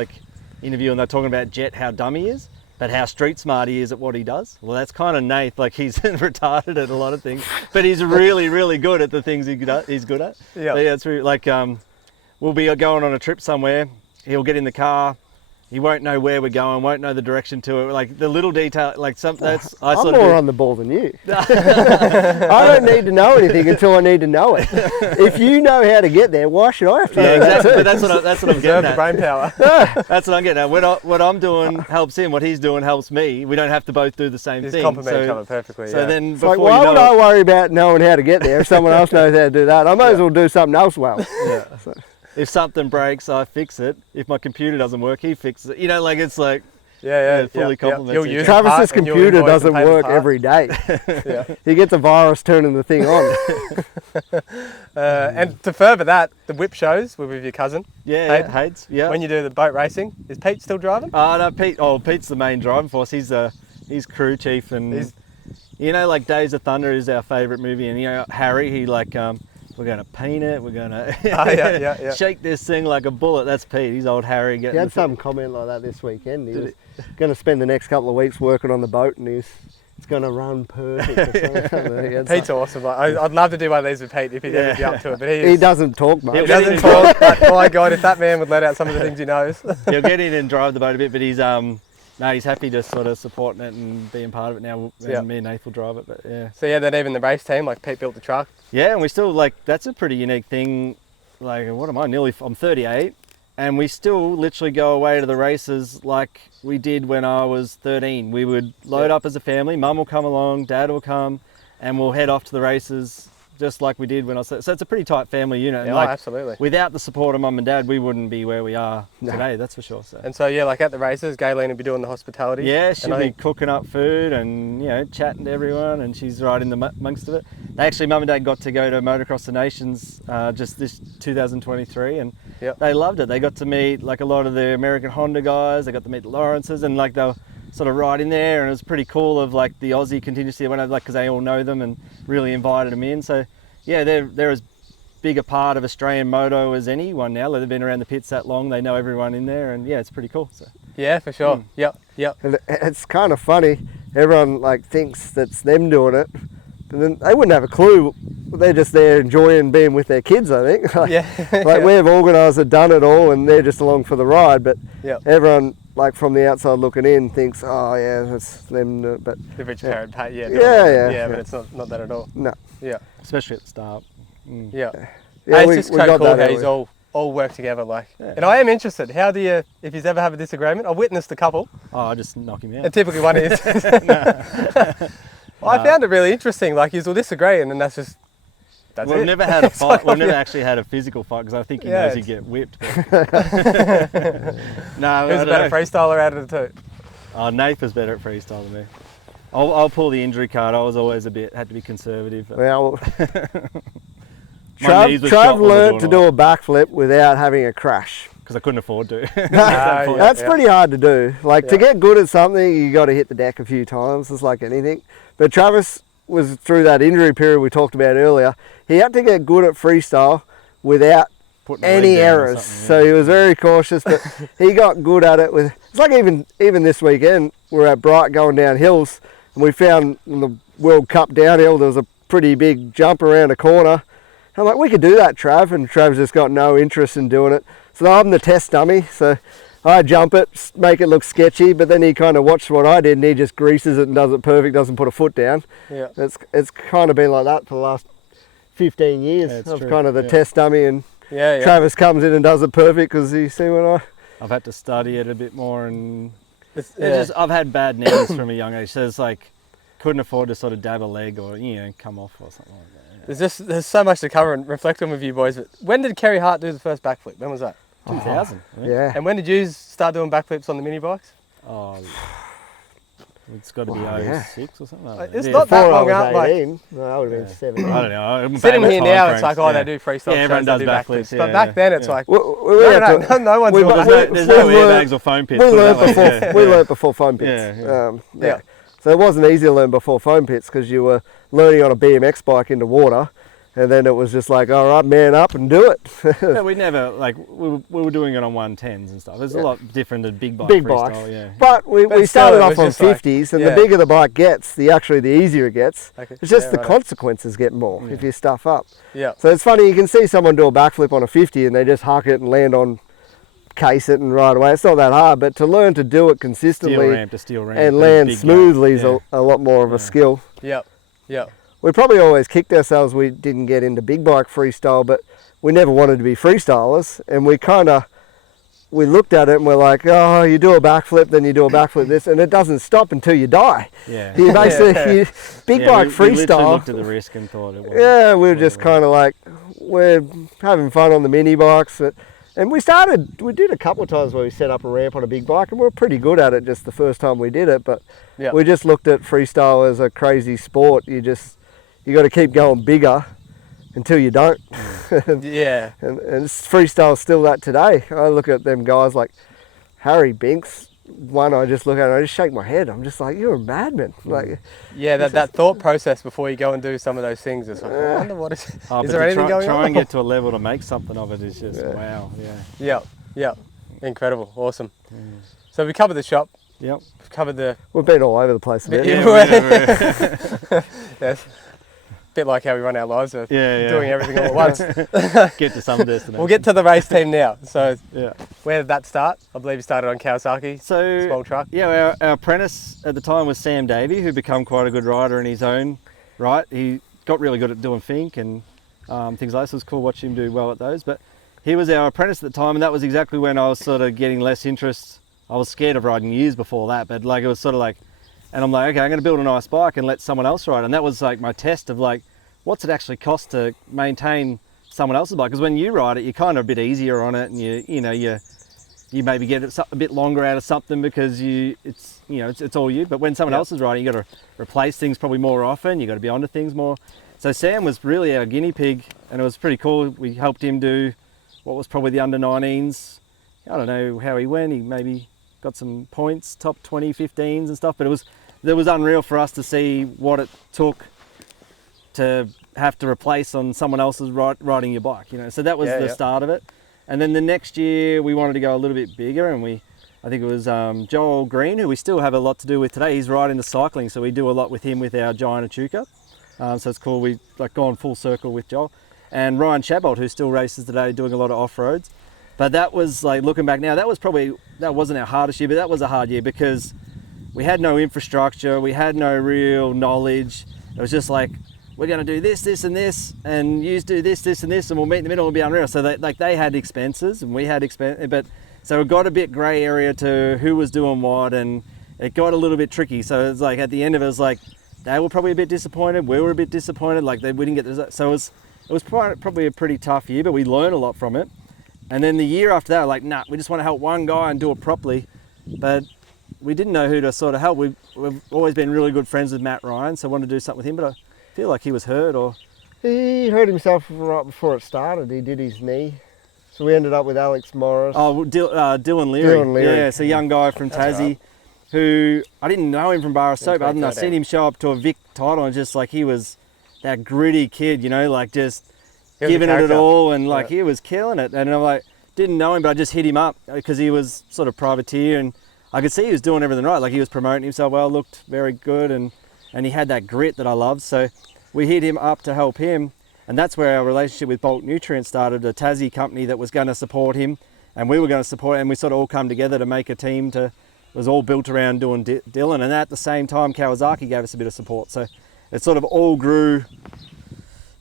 interview, and they're talking about Jet, how dumb he is, but how street smart he is at what he does. Well, that's kind of Nath. Like he's retarded at a lot of things, but he's really, really good at the things he's good at. Yeah. So, yeah, it's really like we'll be going on a trip somewhere. He'll get in the car. He won't know where we're going, won't know the direction to it. Like the little detail, like some that's I'm more on the ball than you. I don't need to know anything until I need to know it. If you know how to get there, why should I have to know that exactly. too? But that's what I'm Reserve getting the at. brain power. That's what I'm getting at. What I'm doing helps him. What he's doing helps me. We don't have to both do the same Just thing. complement each other perfectly. So yeah. then It's before like, why you would know I worry about knowing how to get there if someone else knows how to do that? I might as well do something else well. yeah. If something breaks, I fix it. If my computer doesn't work, he fixes it. It's like fully complements You'll each use other. Travis's part and you'll computer invoice and doesn't pay the work part. every day. Yeah. He gets a virus turning the thing on. And to further that, the whip shows were with your cousin. Yeah, Hades. Yeah. When you do the boat racing, is Pete still driving? No, Pete. Oh, Pete's the main driving force. He's crew chief, and like Days of Thunder is our favourite movie, and Harry, he we're going to paint it. We're going to shake this thing like a bullet. That's Pete. He's old Harry. He had some comment like that this weekend. He was going to spend the next couple of weeks working on the boat, and it's going to run perfect. Or something. Pete's awesome. Like, I'd love to do one of these with Pete if he'd ever be up to it. But he doesn't talk much. He doesn't talk. But, oh my God, if that man would let out some of the things he knows. He'll get in and drive the boat a bit, but he's he's happy to sort of supporting it and being part of it now. And me and Nath will drive it, but yeah. So yeah, then even the race team, like Pete built the truck. Yeah, and we still that's a pretty unique thing. Like, what am I? I'm 38, and we still literally go away to the races like we did when I was 13. We would load up as a family. Mum will come along, Dad will come, and we'll head off to the races just like we did when I was. So it's a pretty tight family unit. Yeah, and absolutely. Without the support of Mum and Dad, we wouldn't be where we are today. That's for sure. So. And so yeah, like at the races, Gayleen would be doing the hospitality. Yeah, she'll be cooking up food and chatting to everyone, and she's right in the amongst of it. Actually, Mum and Dad got to go to Motocross the Nations just this 2023, and they loved it. They got to meet like a lot of the American Honda guys. They got to meet the Lawrences, and like they were sort of right in there, and it was pretty cool of like the Aussie contingency went over, like, because they all know them and really invited them in. So yeah, they're as big a part of Australian moto as anyone now. They've been around the pits that long, they know everyone in there, and yeah, it's pretty cool. So yeah, for sure. Yep. And it's kind of funny. Everyone thinks that's them doing it, but then they wouldn't have a clue. They're just there enjoying being with their kids, I think. We've organised and done it all, and they're just along for the ride. But everyone, from the outside looking in, thinks, oh yeah, that's them. But the rich parent pat, but it's not that at all. No. Yeah. Especially at the start. Yeah. We it's just so cool how he's early. all work together And I am interested. How do you, if he's ever have a disagreement? I've witnessed a couple. Oh, I just knock him out. And typically one is. I found it really interesting. Like, you'll disagree, and then that's it. We've never had a fight. We've never actually had a physical fight, because I think he knows he'd get whipped. Who's a better freestyler out of the two? Oh, Nath was better at freestyle than me. I'll pull the injury card. I was always had to be conservative. Well, Trav learned to do a backflip without having a crash. Because I couldn't afford to. That's pretty hard to do. To get good at something, you got to hit the deck a few times. It's like anything. But Travis was through that injury period we talked about earlier. He had to get good at freestyle without any errors. So he was very cautious, but he got good at it. It's like even this weekend, we're at Bright going down hills, And we found in the World Cup downhill, there was a pretty big jump around a corner. I'm like, we could do that, Trav. And Trav's just got no interest in doing it. So I'm the test dummy. So I jump it, make it look sketchy, but then he kind of watched what I did and he just greases it and does it perfect, doesn't put a foot down. Yeah. It's kind of been like that for the last 15 years. Yeah, it's I'm true. kind of the test dummy, and Yeah. Travis comes in and does it perfect because he's seen what I... I've had to study it a bit more, and Yeah. I've had bad knees from a young age, so it's like couldn't afford to sort of dab a leg or come off or something like that. There's so much to cover and reflect on with you boys. But when did Kerry Hart do the first backflip? When was that? 2000. Yeah. And when did you start doing backflips on the mini bikes? Oh, it's got to be Oh, yeah. 06 or something. It's not that Before I long was out, like 18, no, I would have been Yeah. 17. I don't know. I'm sitting bad with here now, time it's like, frames, oh, they do freestyle Yeah, everyone shows, does they do backflips, But yeah, back then, yeah. it's like, We no one's we- doing There's that. no, there's no we learned- airbags or foam pits. We put it learned that way, before. yeah. We learned before foam pits. Yeah, Yeah. So it wasn't easy to learn before foam pits because you were learning on a BMX bike into water, and then it was just like, all right, man up and do it. Yeah, we never we were doing it on 110s and stuff. It's a lot different than big bike Big freestyle, bikes. yeah. But we But started still, it off was on just like- 50s, and yeah. the bigger the bike gets, the easier it gets. Okay, It's just yeah, the right. consequences get more if you stuff up. Yeah. So it's funny, you can see someone do a backflip on a 50 and they just huck it and land on, case it and right away. It's not that hard, but to learn to do it Steel consistently ramp to steel ramp. and a land big gap. smoothly is Yeah. a lot more of a skill. Yep. Yep. We probably always kicked ourselves we didn't get into big bike freestyle, but we never wanted to be freestylers, and we looked at it and we're like, oh, you do a backflip, then you do a backflip this, and it doesn't stop until you die. Yeah. You basically, big Yeah, bike we literally freestyle. looked at the risk and thought it was. Yeah, we were just kind of like, we're having fun on the mini bikes. And we did a couple of times where we set up a ramp on a big bike, and we were pretty good at it just the first time we did it. But Yeah. we just looked at freestyle as a crazy sport. You got to keep going bigger until you don't. Yeah. And freestyle's still that today. I look at them guys like Harry Binks. One I just look at and I just shake my head. I'm just like, you're a madman. Like, Yeah, that thought process before you go and do some of those things. It's like, I wonder what is. Oh, Is but there to anything going try on? and get to a level to make something of it is just wow. Yeah. Yep. Yep. Incredible. Awesome. So we covered the shop. Yep. We've covered the. we've been all over the place a bit. Yeah. Yes. Bit like how we run our lives of Yeah. doing everything all at once. Get to some destination. We'll get to the race team now. So Yeah. where did that start? I believe you started on Kawasaki. So Small truck. yeah, our apprentice at the time was Sam Davey, who became quite a good rider in his own right. He got really good at doing Fink and things like that. So it was cool watching him do well at those. But he was our apprentice at the time, and that was exactly when I was sort of getting less interest. I was scared of riding years before that, but like it was sort of like, and I'm like, okay, I'm going to build a nice bike and let someone else ride. And that was like my test of like, what's it actually cost to maintain someone else's bike? Because when you ride it, you're kind of a bit easier on it, and you maybe get a bit longer out of something because it's all you. But when someone else is riding, you got to replace things probably more often. You got to be onto things more. So Sam was really our guinea pig, and it was pretty cool. We helped him do what was probably the under 19s. I don't know how he went. He maybe got some points, top 20, 15s and stuff. But it was unreal for us to see what it took to have to replace on someone else's riding your bike, So that was the start of it. And then the next year we wanted to go a little bit bigger, and I think it was Joel Green, who we still have a lot to do with today. He's riding the cycling, so we do a lot with him with our Giant Echuca. So it's cool. We've gone full circle with Joel. And Ryan Chabot, who still races today, doing a lot of off-roads. But that was like, looking back now, that wasn't our hardest year, but that was a hard year because we had no infrastructure, we had no real knowledge. It was just like, we're going to do this, this, and this, and you do this, this, and this, and we'll meet in the middle and be unreal. So they had expenses and we had expenses, but so it got a bit grey area to who was doing what, and it got a little bit tricky. So it's like at the end of it, it was like they were probably a bit disappointed, we were a bit disappointed, like we didn't get this. So it was probably a pretty tough year, but we learned a lot from it. And then the year after that, like, we just want to help one guy and do it properly. But we didn't know who to sort of help. We've always been really good friends with Matt Ryan, so I wanted to do something with him, but I feel like he was hurt or... He hurt himself right before it started. He did his knee. So we ended up with Alex Morris. Oh, Dylan Leary. Dylan Leary. Yeah, it's a young guy from Tassie who... I didn't know him from Barra Soap, other than I seen him show up to a Vic title, and just like he was that gritty kid, like just... giving it all, and like he was killing it, and I'm like, didn't know him, but I just hit him up because he was sort of privateer, and I could see he was doing everything right. Like he was promoting himself well, looked very good, and and he had that grit that I loved. So we hit him up to help him, and that's where our relationship with Bulk Nutrients started, a Tassie company that was going to support him, and we were going to support him, and we sort of all come together to make a team it was all built around doing Dylan, and at the same time Kawasaki gave us a bit of support. So it sort of all grew.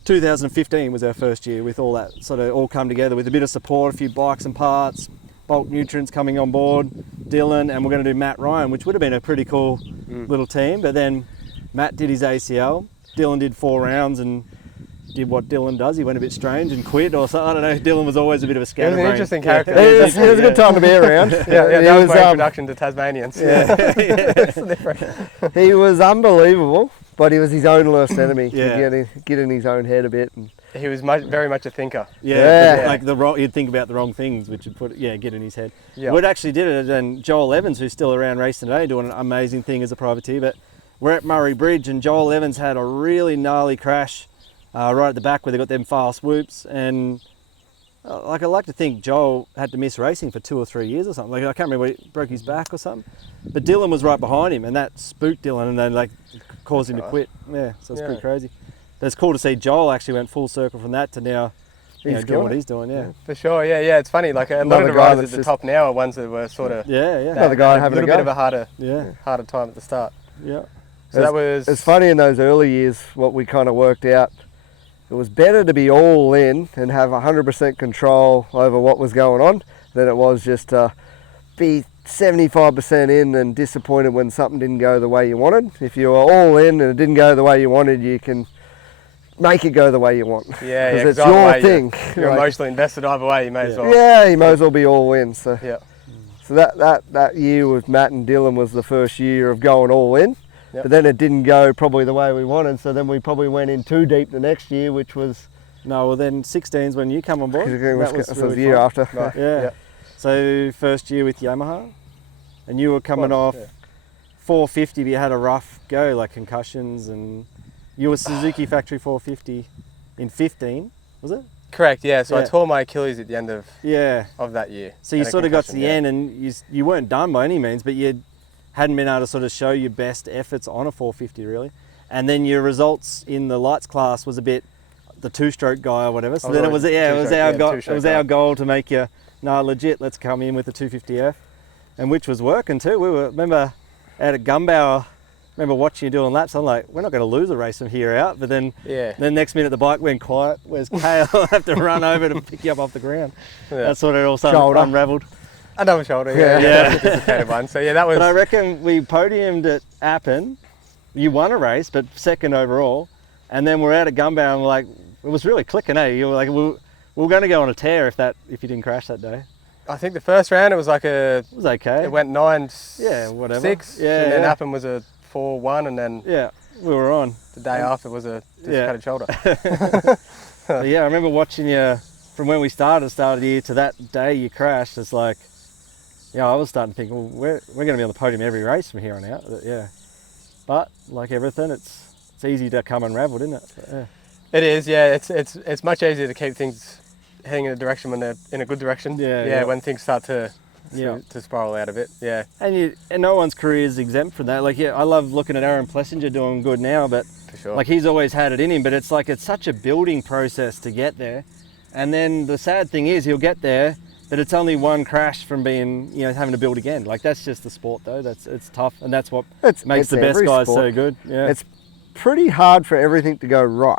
2015 was our first year with all that sort of all come together with a bit of support, a few bikes and parts, Bulk Nutrients coming on board, Dylan, and we're going to do Matt Ryan, which would have been a pretty cool little team. But then Matt did his ACL, Dylan did 4 rounds and did what Dylan does. He went a bit strange and quit or something. I don't know. Dylan was always a bit of a scatterbrain. He was an interesting character. It was a good time to be around. That was my introduction to Tasmanians. He was unbelievable, but he was his own worst enemy. Yeah. He'd get in his own head a bit. And He was very much a thinker. Yeah. Like you'd think about the wrong things, which would get in his head. Yeah. We'd actually did it, and Joel Evans, who's still around racing today, doing an amazing thing as a privateer. But we're at Murray Bridge, and Joel Evans had a really gnarly crash right at the back where they got them fast whoops, and I like to think Joel had to miss racing for 2 or 3 years or something. Like I can't remember, he broke his back or something. But Dylan was right behind him, and that spooked Dylan, and then caused him to quit. Yeah, so it's pretty crazy. But it's cool to see Joel actually went full circle from that to now doing what he's doing. Yeah, for sure. Yeah. It's funny. Like a lot of the riders at the top now are ones that were sort of another guy having a little bit of a harder time at the start. Yeah. So it's funny in those early years what we kind of worked out. It was better to be all in and have 100% control over what was going on than it was just be 75% in and disappointed when something didn't go the way you wanted. If you were all in and it didn't go the way you wanted, you can make it go the way you want. Yeah, because it's your thing. You're emotionally invested either way. You may as well. Yeah, you might as well be all in. So yeah. So that year with Matt and Dylan was the first year of going all in. Yep. But then it didn't go probably the way we wanted, so then we probably went in too deep the next year, which was... No, well then 16's when you come on board. That was the year after. Right. Yeah. So first year with Yamaha, and you were coming off 450, but you had a rough go, like concussions, and you were Suzuki Factory 450 in 15, was it? Correct, yeah. So I tore my Achilles at the end of that year. So you sort of got to the end, and you weren't done by any means, but you hadn't been able to sort of show your best efforts on a 450 really. And then your results in the lights class was a bit the 2-stroke guy or whatever. So then it was our goal to make you, no, legit, let's come in with the 250F. And which was working too. Remember out at Gumbauer, remember watching you doing laps, I'm like, we're not going to lose a race from here out. But then next minute the bike went quiet. Where's Kale? I have to run over to pick you up off the ground. That's sort of all suddenly unravelled. Another shoulder, dislocated one. So that was. But I reckon we podiumed at Appen. You won a race, but second overall. And then we're out at Gumbauer, and we're like, it was really clicking, eh? You were like, we were going to go on a tear if you didn't crash that day. I think the first round it was like It was okay. It went 9, whatever. 6. And then Appen was a 4-1, and then we were on. The day after was a dislocated shoulder. I remember watching you from when we started the year to that day you crashed. It's like. Yeah, I was starting to think, well, we're going to be on the podium every race from here on out. But like everything, it's easy to come unravelled, isn't it? But, It is, yeah. It's much easier to keep things heading in a direction when they're in a good direction. When things start to spiral out a bit. Yeah. And no one's career is exempt from that. Like, I love looking at Aaron Plessinger doing good now, but for sure. Like he's always had it in him. But it's like it's such a building process to get there. And then the sad thing is, he'll get there. But it's only one crash from being, having to build again. Like that's just the sport, though. It's tough, and that's what makes the best guys so good. Yeah, it's pretty hard for everything to go right.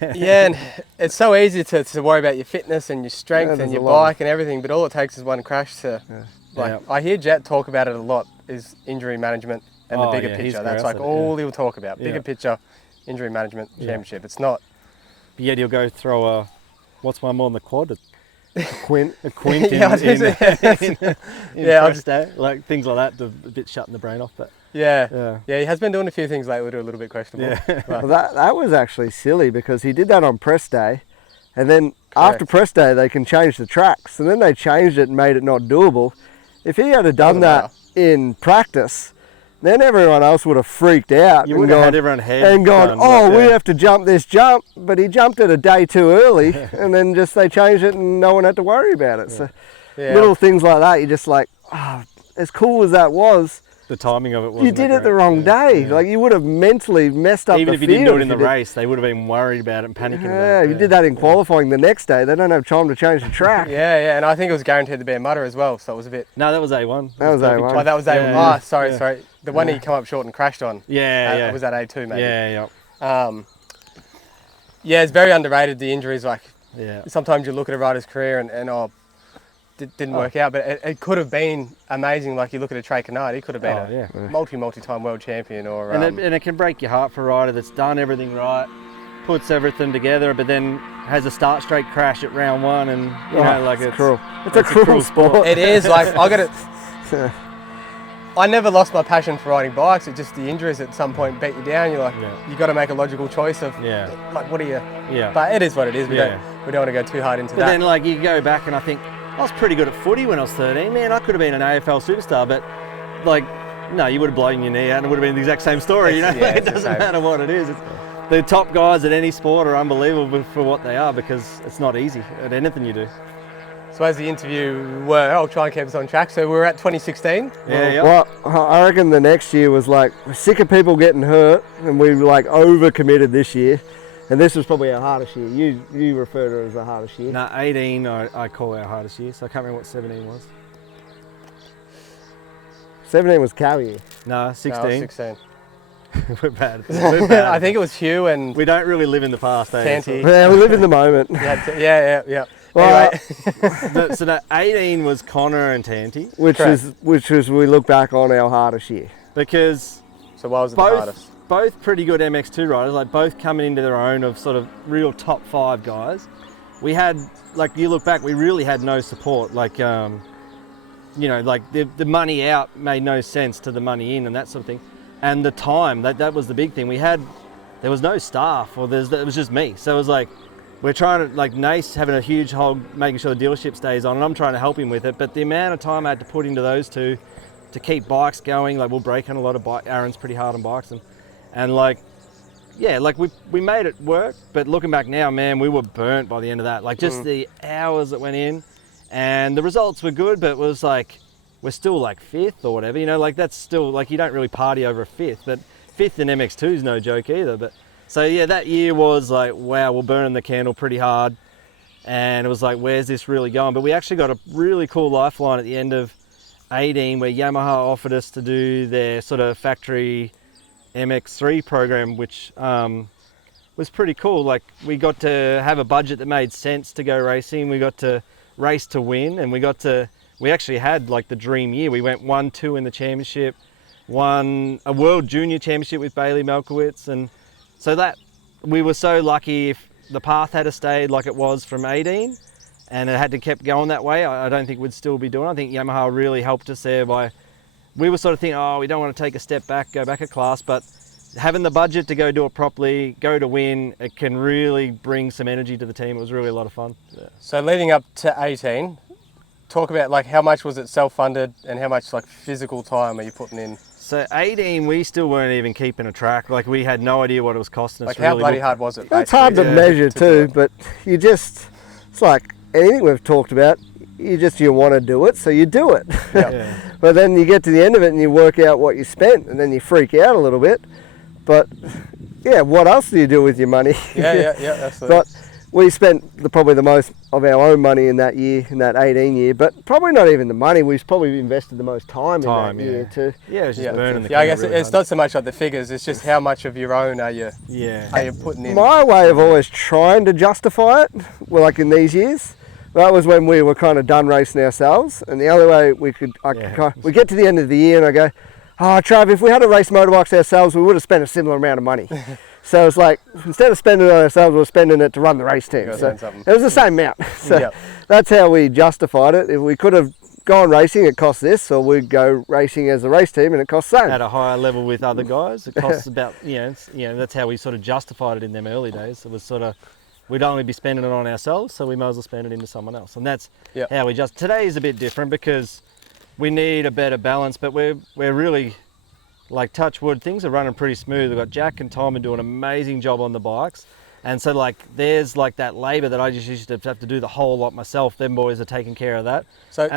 And it's so easy to worry about your fitness and your strength and your bike and everything. But all it takes is one crash to, I hear Jet talk about it a lot. Is injury management and the bigger picture. That's like all he'll talk about. Bigger picture, injury management, championship. It's not. But yet he'll go throw what's one more on the quad. A quint in like things like that, a bit shutting the brain off. But he has been doing a few things lately that are a little bit questionable. Well, that was actually silly because he did that on press day, and then after press day they can change the tracks, and then they changed it and made it not doable. If he had done that in practice, then everyone else would have freaked out. You would have had everyone head and gone, we have to jump this jump. But he jumped it a day too early, and then they changed it and no one had to worry about it. So little things like that, you're just like, as cool as that was, the timing of it wasn't You did that it the great. wrong day. Yeah. Like you would have mentally messed up Even the if you didn't do field it in the you did- race, they would have been worried about it and panicking Yeah, about it. if you did that in qualifying the next day, they don't have time to change the track. Yeah, and I think it was guaranteed to be a mutter as well, so it was a bit. No, that was A1. That was perfect A1. track. Oh, that was A1. Yeah, Sorry. The one he come up short and crashed on. Yeah. Was that A2 maybe? Yeah. Yeah, it's very underrated, the injuries. Like, Yeah. sometimes you look at a rider's career and didn't work out, but it could have been amazing. Like, you look at a Trey Kennard, he could have been a multi-time world champion. Or And it can break your heart for a rider that's done everything right, puts everything together, but then has a start straight crash at round one, and you know, like it's cruel. It's a cruel sport. It is. Like, I never lost my passion for riding bikes. It's just the injuries at some point beat you down. You're like, you got to make a logical choice of, like, what are you? Yeah. But it is what it is. We don't want to go too hard into But that. then, like, you go back and I think I was pretty good at footy when I was 13. Man, I could have been an AFL superstar, but like, no, you would have blown your knee out and it would have been the exact same story. You know, it doesn't matter what it is. The top guys at any sport are unbelievable for what they are because it's not easy at anything you do. So as the interview I'll try and keep us on track. So we were at 2016. Well, I reckon the next year was like, we're sick of people getting hurt and we like over-committed this year. And this was probably our hardest year. You refer to it as the hardest year. No, 18 I call our hardest year, so I can't remember what 17 was. 17 was Cal year. No, 16. 16. We're bad. We're bad. I think it was Hugh and We don't really live in the past, eh? Tanty. Yeah, we live in the moment. Yeah. Well, Anyway, So that 18 was Connor and Tanty, which was we look back on our hardest year. because so what was it the hardest? both pretty good MX2 riders, like both coming into their own of sort of real top 5 guys. We had, like, you look back, we really had no support. Like, you know, like the money out made no sense to the money in and that sort of thing. And the time, that was the big thing. There was no staff, or it was just me. So it was like, we're trying to, like, Nath having a huge hog, making sure the dealership stays on, and I'm trying to help him with it. But the amount of time I had to put into those two to keep bikes going, like, we'll break on a lot of bikes. Aaron's pretty hard on bikes, and like, yeah, like we made it work. But looking back now, man, we were burnt by the end of that. Like, just the hours that went in, and the results were good, but it was like, we're still like 5th or whatever, you know, like that's still, like, you don't really party over a 5th, but 5th in MX2 is no joke either. But so yeah, that year was like, wow, we're burning the candle pretty hard, and it was like, where's this really going? But we actually got a really cool lifeline at the end of 18 where Yamaha offered us to do their sort of factory MX3 program, which was pretty cool. Like, we got to have a budget that made sense to go racing. We got to race to win, and we actually had like the dream year. We went 1-2 in the championship, won a world junior championship with Bailey Malkowitz, and so that we were so lucky. If the path had stayed like it was from 18 and it had to kept going that way, I don't think we'd still be doing it. I think Yamaha really helped us there by, we were sort of thinking, oh, we don't want to take a step back, go back a class, but having the budget to go do it properly, go to win, it can really bring some energy to the team. It was really a lot of fun. Yeah. So leading up to 18, talk about, like, how much was it self-funded and how much, like, physical time are you putting in? So 18, we still weren't even keeping a track. Like, we had no idea what it was costing us. Like, how really. bloody hard was it? It's hard to basically, measure to too, do it? but it's like anything we've talked about, you want to do it, so you do it. Yeah. But then you get to the end of it and you work out what you spent, and then you freak out a little bit. But yeah, what else do you do with your money? Yeah, absolutely. But we spent probably the most of our own money in that year, in that 18 year, but probably not even the money. We've probably invested the most time in that year too. Yeah, it was just burning the I guess really it's not so much like the figures, it's just how much of your own are you putting in. My way of always trying to justify it, well, like in these years, that was when we were kind of done racing ourselves, and the only way we get to the end of the year and I go, oh, Trav, if we had to race motorbikes ourselves, we would have spent a similar amount of money. So it's like, instead of spending it on ourselves, we're spending it to run the race team. So it was the same amount. So that's how we justified it. If we could have gone racing, it costs this, or we'd go racing as a race team and it costs the same. At a higher level with other guys, it costs about, that's how we sort of justified it in them early days. It was sort of, we'd only be spending it on ourselves, so we might as well spend it into someone else. And that's how we just, today is a bit different because we need a better balance, but we're really, like, touch wood, things are running pretty smooth. We've got Jack and Tom and doing an amazing job on the bikes. And so, like, there's like that labour that I just used to have to do the whole lot myself. Them boys are taking care of that. So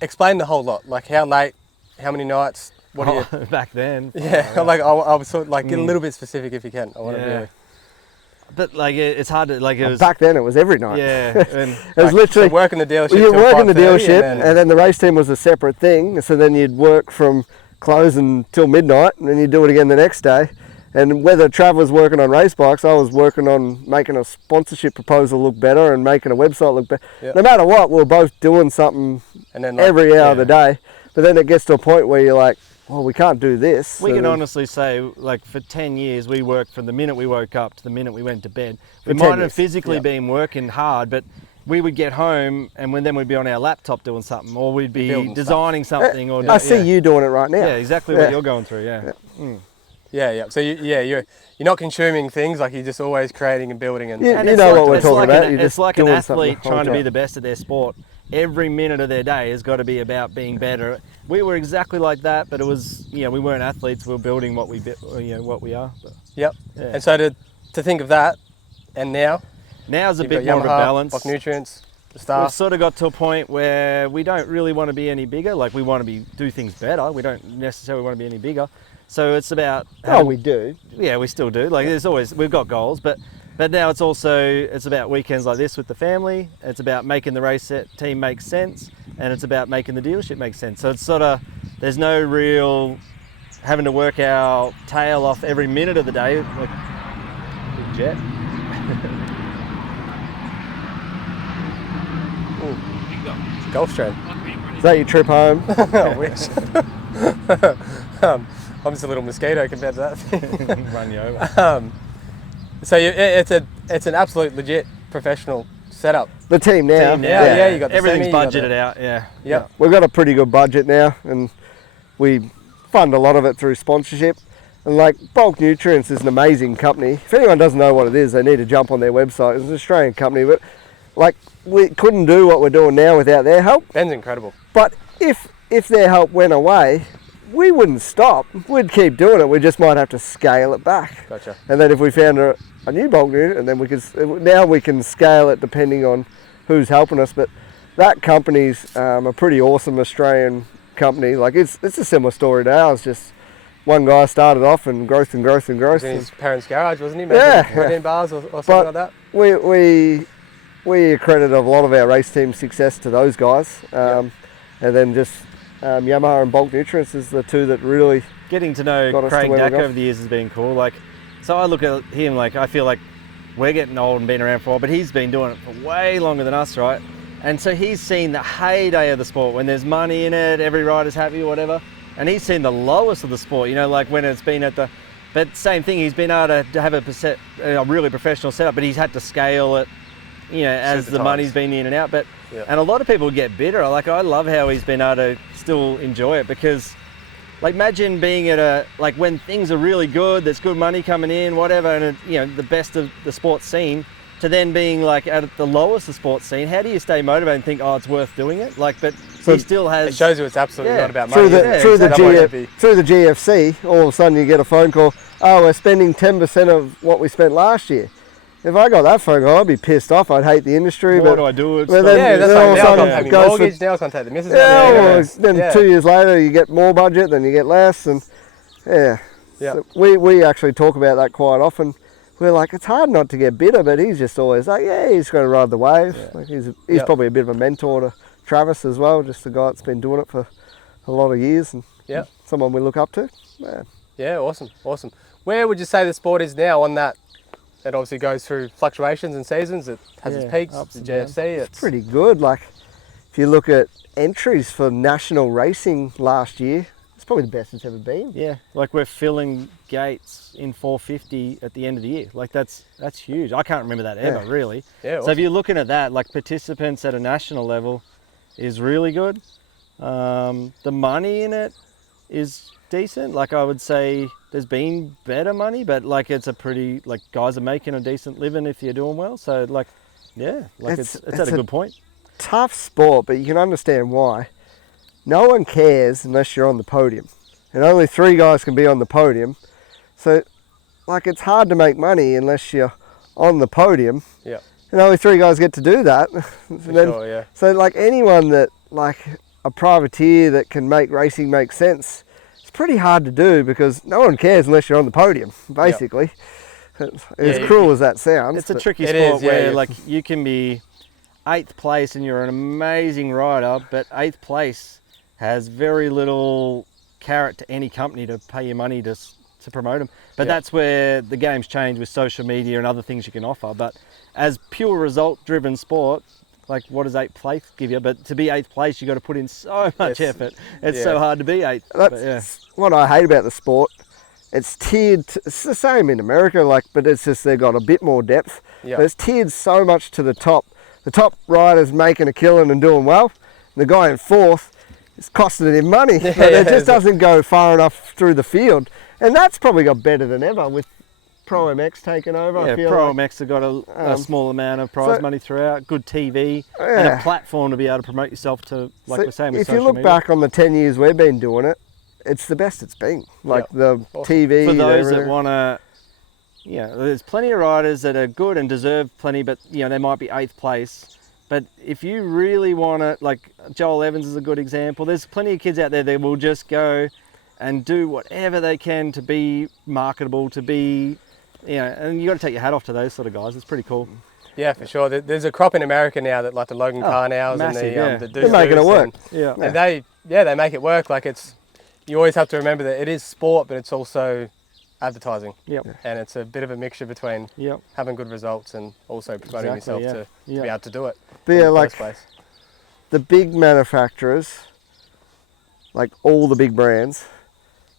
explain the whole lot. Like, how late, how many nights, What do you? Back then. Yeah, like I was sort of like get a little bit specific if you can. I want to really. But like it's hard to like it was. Back then it was every night. Yeah, and It was literally so working the dealership. you'd till work in the 5:30 dealership, and then the race team was a separate thing. So then you'd work from close until midnight, and then you'd do it again the next day. And whether Trav was working on race bikes, I was working on making a sponsorship proposal look better and making a website look better. Yep. No matter what, we were both doing something and then like, every hour of the day. But then it gets to a point where you're like, well, we can't do this. we So can then- honestly say, like, for 10 years, we worked from the minute we woke up to the minute we went to bed. We For 10 might have years, physically yeah. been working hard, but we would get home and then we'd be on our laptop doing something, or we'd be Building designing something. Or I see you doing it right now. Yeah, exactly Yeah. what you're going through. Yeah. Yeah. So you're not consuming things, like you're just always creating and building and. Yeah. And You it's know like- what we're it's talking like about. An, You're it's just like an doing something athlete the whole trying to be time. the best at their sport. Every minute of their day has got to be about being better. We were exactly like that, but it was, we weren't athletes. We were building what we are. But Yep. Yeah. And so to think of that, and now now's a you've bit got more of a Yamaha, balance. Bock Nutrients, the We've staff. sort of got to a point where we don't really want to be any bigger. Like we want to do things better. We don't necessarily want to be any bigger. So it's about. Oh, we do. Yeah, we still do. Like we've got goals, but now it's about weekends like this with the family. It's about making the race team make sense, and it's about making the dealership make sense. So it's sort of there's no real having to work our tail off every minute of the day. Like big jet. It's a Gulf Stream. Is that your trip home? I wish. I'm just a little mosquito compared to that thing. Run you over. So it's an absolute legit professional setup. The team now. Team now, Yeah, you got the everything's semi, you got budgeted the- out. Yeah. Yep. We've got a pretty good budget now, and we fund a lot of it through sponsorship. And like Bulk Nutrients is an amazing company. If anyone doesn't know what it is, they need to jump on their website. It's an Australian company, but like we couldn't do what we're doing now without their help. Ben's incredible. But if their help went away, we wouldn't stop. We'd keep doing it. We just might have to scale it back. Gotcha. And then if we found a new bulk unit, and then we can scale it depending on who's helping us. But that company's a pretty awesome Australian company. Like it's a similar story to ours. Just one guy started off and growth and growth and He growth. was in And his parents' garage, wasn't he? Yeah. Making wedding bars or something But like that. we accredit a lot of our race team success to those guys. And then just Yamaha and Bulk Nutrients is the two that really Getting to know got us to Craig where we Dack got. over the years has been cool. Like, so I look at him like I feel like we're getting old and been around for a while, but he's been doing it for way longer than us, right? And so he's seen the heyday of the sport when there's money in it, every rider's happy, whatever. And he's seen the lowest of the sport, like when it's been at the. But same thing, he's been able to have a really professional setup, but he's had to scale it, as Suit the the money's times. been in and out. But Yeah. and a lot of people get bitter. Like I love how he's been able to still enjoy it because. Like imagine being at when things are really good, there's good money coming in, whatever, and the best of the sports scene, to then being like at the lowest of sports scene. How do you stay motivated and think, oh, it's worth doing it? But So he still has. It shows you it's absolutely Yeah. not about money. through is the it? through the Otherwise it'd be- through the GFC, all of a sudden you get a phone call. Oh, we're spending 10% of what we spent last year. If I got that phone call, I'd be pissed off. I'd hate the industry. Why but do I do it? but Stuff. then- Yeah, that's then all like of a now I sudden can't pay it my goes mortgage, now I can't take the missus. yeah, out there. well, then Yeah. 2 years later you get more budget, then you get less, and yeah. Yeah. So we actually talk about that quite often. We're like, it's hard not to get bitter, but he's just always like, yeah, he's going to ride the wave. Yeah. Like he's Yeah. probably a bit of a mentor to Travis as well, just a guy that's been doing it for a lot of years and Yeah. someone we look up to. Yeah. Yeah, awesome. Where would you say the sport is now on that? It obviously goes through fluctuations and seasons. It has its Yeah, peaks. ups The and JFC. It's Pretty good. Like if you look at entries for national racing last year, it's probably the best it's ever been. Yeah, like we're filling gates in 450 at the end of the year. Like that's huge. I can't remember that ever, Yeah. really. Yeah, So if awesome. you're looking at that, like participants at a national level is really good. The money in it is decent. Like I would say there's been better money, but like it's a pretty, like guys are making a decent living if you're doing well. So like, yeah, like it's at a good point. Tough sport, but you can understand why. No one cares unless you're on the podium. And only 3 guys can be on the podium. So like it's hard to make money unless you're on the podium. Yeah. And only 3 guys get to do that. For sure, yeah. So like anyone that like a privateer that can make racing make sense, it's pretty hard to do because no one cares unless you're on the podium, basically. As cruel as that sounds. It's a tricky sport where like you can be 8th place and you're an amazing rider, but 8th place has very little carrot to any company to pay you money to promote them. But that's where the game's changed with social media and other things you can offer. But as pure result-driven sport, like what does 8th place give you? But to be 8th place, you've got to put in so much effort. It's so hard to be 8th. That's what I hate about the sport. It's tiered, it's the same in America, but it's just they've got a bit more depth. But it's tiered so much to the top. The top rider's making a killing and doing well. The guy in 4th is costing him money. It just doesn't go far enough through the field. And that's probably got better than ever with Pro MX taking over. Yeah, I feel Pro MX have got a small amount of prize money throughout, good TV, and a platform to be able to promote yourself to, like we're saying, with social media. If you look back on the 10 years we've been doing it, it's the best it's been. The TV. For those that want to, there's plenty of riders that are good and deserve plenty, but they might be 8th place. But if you really want to, like Joel Evans is a good example, there's plenty of kids out there that will just go and do whatever they can to be marketable, to be, and you got to take your hat off to those sort of guys. It's pretty cool. Yeah, for sure. There's a crop in America now that like the Logan Carnows and the they're making it work. And they make it work. Like you always have to remember that it is sport, but it's also advertising. And it's a bit of a mixture between having good results and also promoting yourself to be able to do it. But like the big manufacturers, like all the big brands,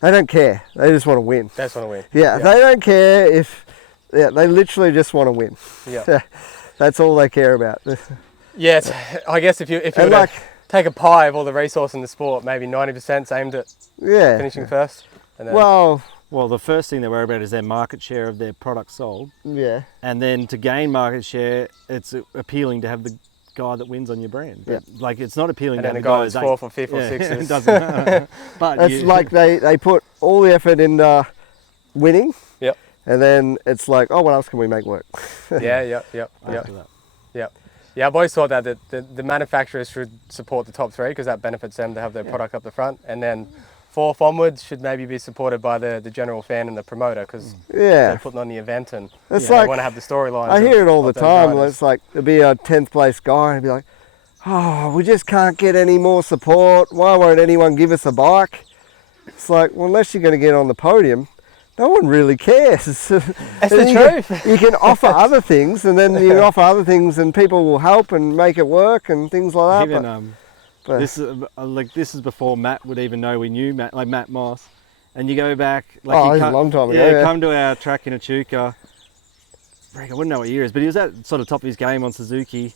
they don't care. They just want to win. They just want to win. They don't care if... they literally just want to win. That's all they care about. I guess if you were to take a pie of all the resource in the sport, maybe 90% aimed at finishing first. And then well, the first thing they worry about is their market share of their product sold. And then to gain market share, it's appealing to have the guy that wins on your brand. But like it's not appealing to have the guy who's 4th or 5th or 6th. It doesn't. But it's like they put all the effort into winning. And then it's like, oh, what else can we make work? Yeah. I've always thought that the manufacturers should support the top 3 because that benefits them to have their product up the front. And then 4th onwards should maybe be supported by the general fan and the promoter because they're putting on the event and they want to have the storylines. I hear it all the time. It's like, there'll be a 10th place guy and be like, oh, we just can't get any more support. Why won't anyone give us a bike? It's like, well, unless you're going to get on the podium, no one really cares. That's the truth. You can offer other things, and then you offer other things, and people will help and make it work and things like that. Even, this is before Matt would even know we knew Matt, like Matt Moss. And you go back, like a long time ago. Come to our track in Echuca. I wouldn't know what year it is, but he was at sort of top of his game on Suzuki,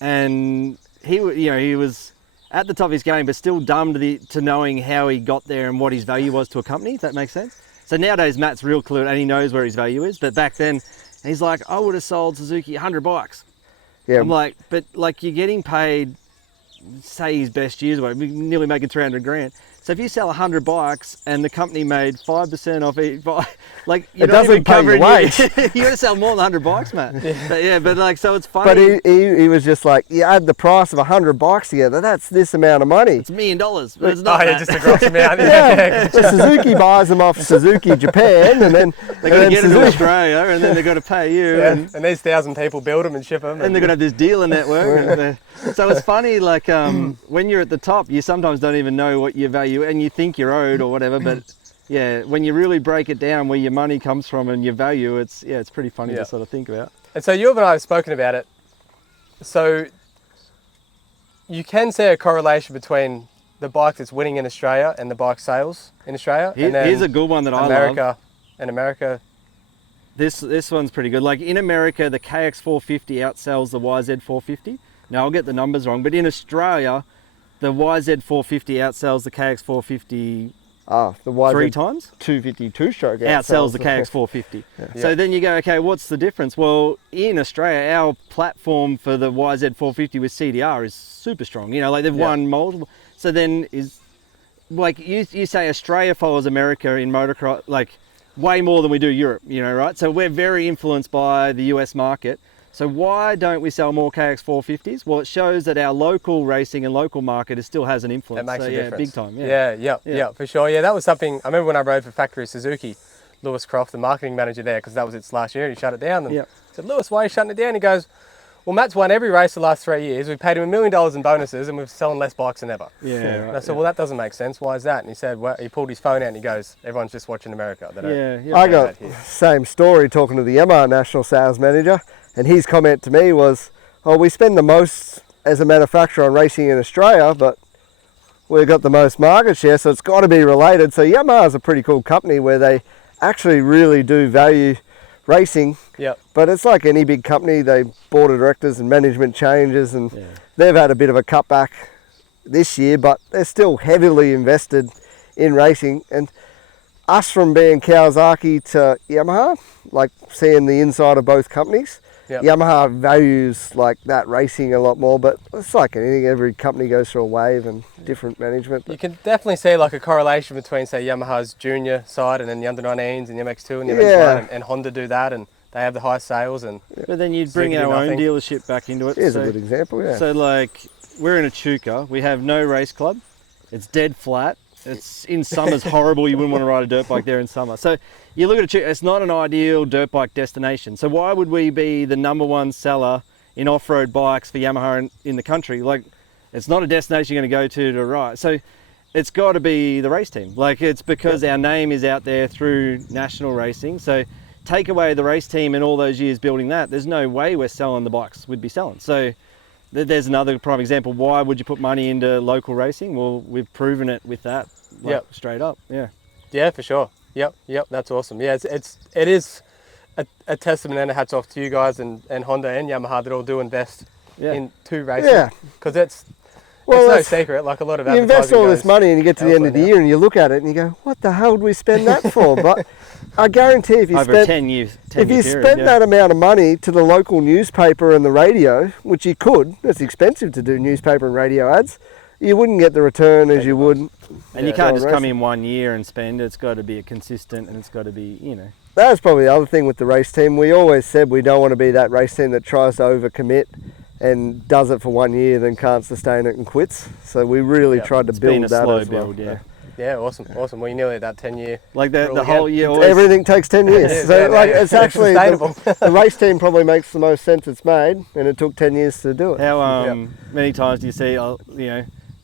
and he was at the top of his game, but still dumb to knowing how he got there and what his value was to a company. If that makes sense. So nowadays Matt's real clear and he knows where his value is. But back then, he's like, I would have sold Suzuki 100 bikes. I'm like, but like you're getting paid, say his best years, nearly making 300 grand. So if you sell 100 bikes and the company made 5% off each bike, like it doesn't pay your wage. You got to sell more than 100 bikes, Matt. But like, so it's funny. But he was just like, you add the price of 100 bikes together, that's this amount of money. It's $1 million. But it's not just a gross amount. Suzuki buys them off Suzuki Japan, and then they got to get them to Australia, and then they got to pay you. And these 1,000 people build them and ship them. And they're going to have this dealer network. So it's funny, like when you're at the top, you sometimes don't even know what your value, and you think you're owed or whatever, but when you really break it down where your money comes from and your value, it's pretty funny to sort of think about. And so you and I have spoken about it. So you can see a correlation between the bike that's winning in Australia and the bike sales in Australia. Here's a good one that I love. In America. This one's pretty good. Like in America, the KX450 outsells the YZ450. Now I'll get the numbers wrong, but in Australia, the YZ450 outsells the KX450 the YZ 3 times. 250 two-stroke outsells the KX450. So then you go, okay, what's the difference? Well, in Australia, our platform for the YZ450 with CDR is super strong. Like they've won multiple. So then like you say Australia follows America in motocross, like way more than we do Europe, right? So we're very influenced by the US market. So why don't we sell more KX 450s? Well, it shows that our local racing and local market still has an influence. It makes a difference. Big time. Yeah. Yeah, for sure. Yeah, that was something, I remember when I rode for Factory Suzuki, Lewis Croft, the marketing manager there, because that was its last year, and he shut it down. And I said, Lewis, why are you shutting it down? He goes, well, Matt's won every race the last 3 years. We've paid him $1 million in bonuses, and we're selling less bikes than ever. Yeah. And I said, well, that doesn't make sense. Why is that? And he said, well, he pulled his phone out and he goes, everyone's just watching America. They don't I got same story talking to the Yamaha national sales manager, and his comment to me was, oh, we spend the most as a manufacturer on racing in Australia, but we've got the most market share, so it's got to be related. So Yamaha's a pretty cool company where they actually really do value racing. Yep. But it's like any big company, they board of directors and management changes, and they've had a bit of a cutback this year, but they're still heavily invested in racing. And us from being Kawasaki to Yamaha, like seeing the inside of both companies, Yamaha values like that racing a lot more, but it's like anything, every company goes through a wave and different management. You can definitely see like a correlation between, say, Yamaha's junior side and then the under 19s and the MX2 and the MX1, and Honda do that, and they have the high sales. And but then you'd bring our own dealership back into it. Here's a good example, So like, we're in Echuca, we have no race club, it's dead flat. It's in summer's horrible. You wouldn't want to ride a dirt bike there in summer. So you look at it, it's not an ideal dirt bike destination. So why would we be the #1 seller in off-road bikes for Yamaha in the country? Like, it's not a destination you're going to go to ride. So it's got to be the race team. Like, it's because our name is out there through national racing. So take away the race team and all those years building that, there's no way we're selling the bikes we'd be selling. So there's another prime example. Why would you put money into local racing? Well, we've proven it with that, straight up. Yeah, for sure. Yep, that's awesome. Yeah, it is a testament and a hats off to you guys and Honda and Yamaha that all do invest into racing. Yeah, because it's no secret. Like a lot of you invest all this money and you get to the end of the year and you look at it and you go, "What the hell would we spend that for?" But I guarantee if you over 10 years, spent that amount of money to the local newspaper and the radio, which you could, it's expensive to do newspaper and radio ads, you wouldn't get the return as you would. And you can't just come in 1 year and spend. It's got to be a consistent, and it's got to be, That was probably the other thing with the race team. We always said we don't want to be that race team that tries to overcommit and does it for 1 year, then can't sustain it and quits. So we really tried to build that slow as well. Build, Yeah, awesome. Well, you nearly at that 10-year. Like the whole year. Everything takes 10 years. It's actually the race team probably makes the most sense it's made, and it took 10 years to do it. How many times do you see,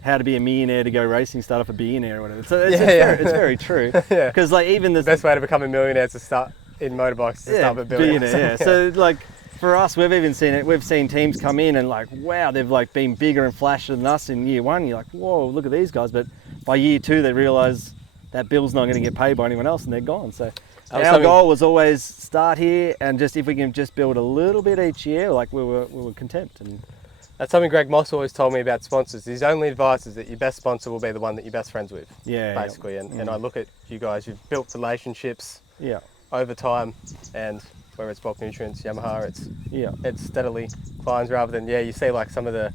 how to be a millionaire to go racing, start off a billionaire or whatever? So it's very true. Because like even the best way to become a millionaire is to start in motorbikes. To start with a billionaire. So like for us, we've even seen it. We've seen teams come in and like, wow, they've like been bigger and flashier than us in year one. You're like, whoa, look at these guys. But by year two, they realise that bill's not going to get paid by anyone else, and they're gone. So our goal was always start here, and just if we can just build a little bit each year, like we were content. And that's something Greg Moss always told me about sponsors. His only advice is that your best sponsor will be the one that you're best friends with. Basically. And I look at you guys, you've built relationships over time, and whether it's bulk nutrients, Yamaha, it's steadily climbs rather than you see like some of the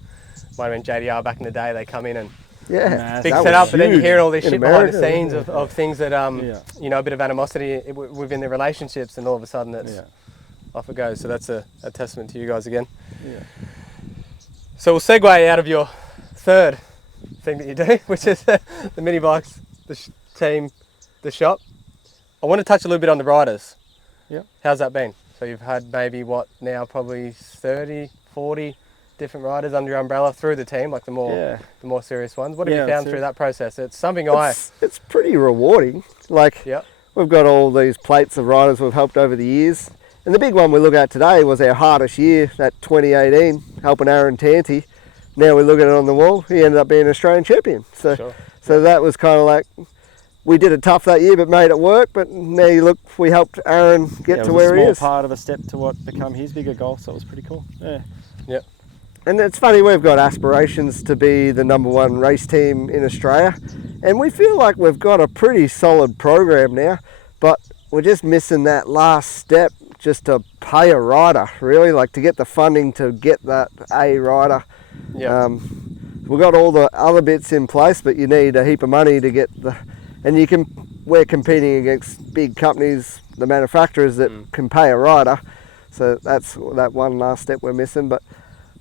might have been JDR back in the day. They come in and big setup, but then you're hearing all this shit behind the scenes of things that a bit of animosity within the relationships, and all of a sudden it's off it goes. So that's a testament to you guys again. So we'll segue out of your third thing that you do, which is the mini bikes, the team, the shop. I want to touch a little bit on the riders. How's that been? So you've had maybe probably 30, 40 different riders under your umbrella through the team, like the more serious ones. What have you found through that process? It's something it's pretty rewarding. Like we've got all these plates of riders we've helped over the years. And the big one we look at today was our hardest year, that 2018, helping Aaron Tanti. Now we look at it on the wall, he ended up being an Australian champion. So that was kind of like, we did it tough that year but made it work, but now you look, we helped Aaron get to where he is. It was a small part of a step to what become his bigger goal, so it was pretty cool. And it's funny, we've got aspirations to be the #1 race team in Australia, and we feel like we've got a pretty solid program now, but we're just missing that last step just to pay a rider, really, like to get the funding to get that A rider. We've got all the other bits in place, but you need a heap of money to get we're competing against big companies, the manufacturers that can pay a rider. So that's that one last step we're missing. But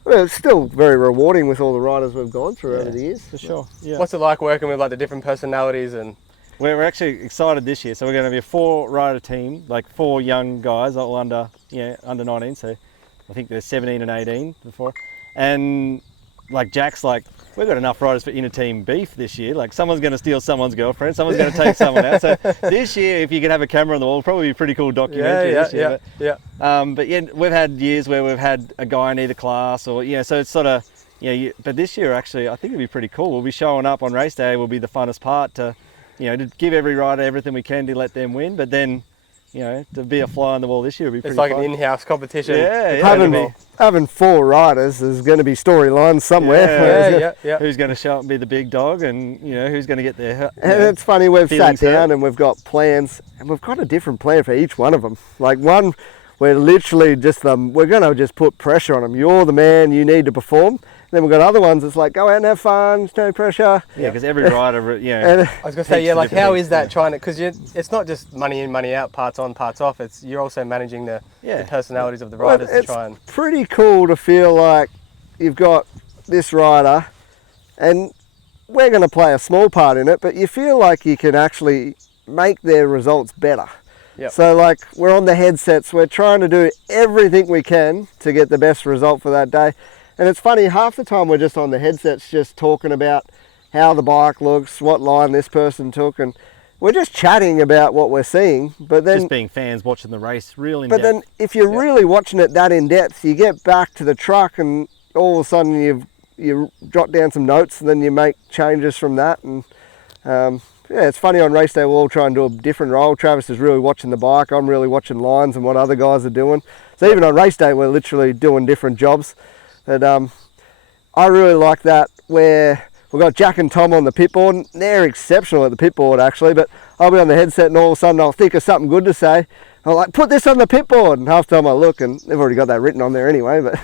well, it's still very rewarding with all the riders we've gone through over the years. For sure. Yeah. What's it like working with like the different personalities and? We're actually excited this year. So we're going to be a 4-rider team, like 4 young guys, all under 19. So I think they're 17 and 18 before. And like Jack's like, we've got enough riders for inter-team beef this year. Like someone's going to steal someone's girlfriend, someone's going to take someone out. So this year, if you could have a camera on the wall, it'd probably be a pretty cool documentary this year. But yeah, we've had years where we've had a guy in either class or, so it's sort of, but this year actually, I think it'd be pretty cool. We'll be showing up on race day, will be the funnest part to give every rider everything we can to let them win. But then, to be a fly on the wall this year would be pretty fun. It's like an in-house competition. Having 4 riders, there's going to be storylines somewhere. Who's going to show up and be the big dog, and who's going to get there? And it's funny, we've sat down and we've got plans, and we've got a different plan for each one of them. Like one, we're literally we're going to just put pressure on them. You're the man, you need to perform. Then we've got other ones that's like, go out and have fun, no pressure. Yeah, because every rider, And I was going to say, like how is that trying to, because it's not just money in, money out, parts on, parts off, you're also managing the personalities of the riders to try and... It's pretty cool to feel like you've got this rider and we're going to play a small part in it, but you feel like you can actually make their results better. Yep. So like we're on the headsets, we're trying to do everything we can to get the best result for that day. And it's funny, half the time we're just on the headsets just talking about how the bike looks, what line this person took, and we're just chatting about what we're seeing. But then just being fans watching the race real in depth. But then if you're really watching it that in depth, you get back to the truck and all of a sudden you jot down some notes and then you make changes from that. And it's funny, on race day we'll all try and do a different role. Travis is really watching the bike, I'm really watching lines and what other guys are doing. So even on race day we're literally doing different jobs. But I really like that, where we've got Jack and Tom on the pit board. And they're exceptional at the pit board actually, but I'll be on the headset and all of a sudden I'll think of something good to say. I'm like, put this on the pit board, and half the time I look and they've already got that written on there anyway. But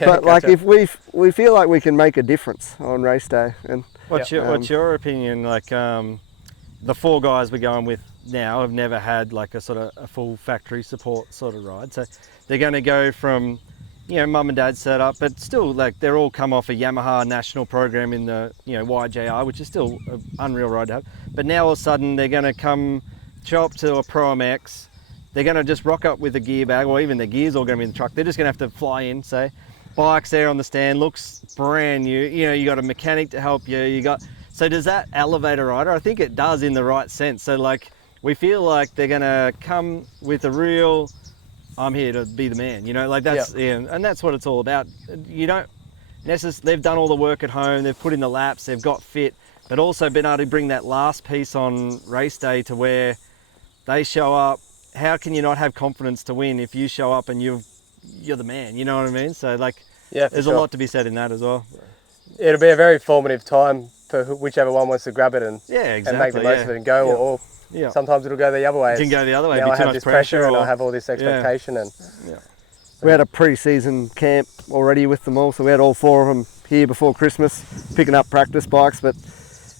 but like if we feel like we can make a difference on race day. And what's your opinion? Like the 4 guys we're going with now have never had like a sort of a full factory support sort of ride, so they're going to go from mum and dad set up, but still, like, they're all come off a Yamaha national program in the, YJR, which is still an unreal ride to have. But now all of a sudden they're going to show up to a Pro MX. They're going to just rock up with a gear bag, or even their gear's all going to be in the truck. They're just going to have to fly in, say. Bike's there on the stand, looks brand new. You got a mechanic to help you. So does that elevate a rider? I think it does in the right sense. So, like, we feel like they're going to come with a real... I'm here to be the man, like that's, and that's what it's all about. You don't necessarily, they've done all the work at home, they've put in the laps, they've got fit, but also been able to bring that last piece on race day to where they show up. How can you not have confidence to win if you show up and you're the man, you know what I mean? So like, there's a lot to be said in that as well. It'll be a very formative time for whichever one wants to grab it and make the most of it and go, or sometimes it'll go the other way. It can go the other way. Now I have this pressure and I have all this expectation. And we had a pre-season camp already with them all, so we had all 4 of them here before Christmas picking up practice bikes. But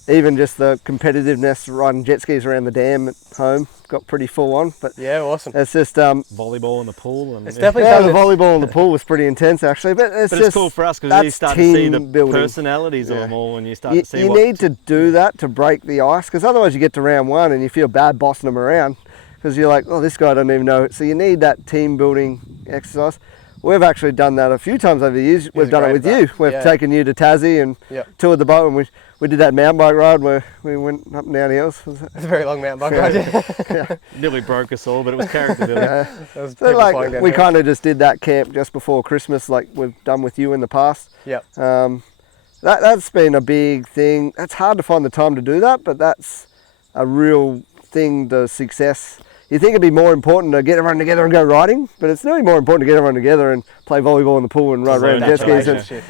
even just the competitiveness, riding jet skis around the dam at home, got pretty full on. But awesome. It's just volleyball in the pool. And it's definitely the volleyball in the pool was pretty intense actually. But it's cool for us because you start to see the building. Personalities of them all, and you start to see. You need to do that to break the ice, because otherwise you get to round 1 and you feel bad bossing them around because you're like, oh, this guy doesn't even know. So you need that team building exercise. We've actually done that a few times over the years. We've done it with you. We've taken you to Tassie and toured the boat, and we did that mountain bike ride where we went up and down hills. It's a very long mountain bike ride. Nearly broke us all, but it was character building. So like, we kind of just did that camp just before Christmas, like we've done with you in the past. That's been a big thing. It's hard to find the time to do that, but that's a real thing to success. You think it'd be more important to get everyone together and go riding, but it's really more important to get everyone together and play volleyball in the pool and ride around jet skis.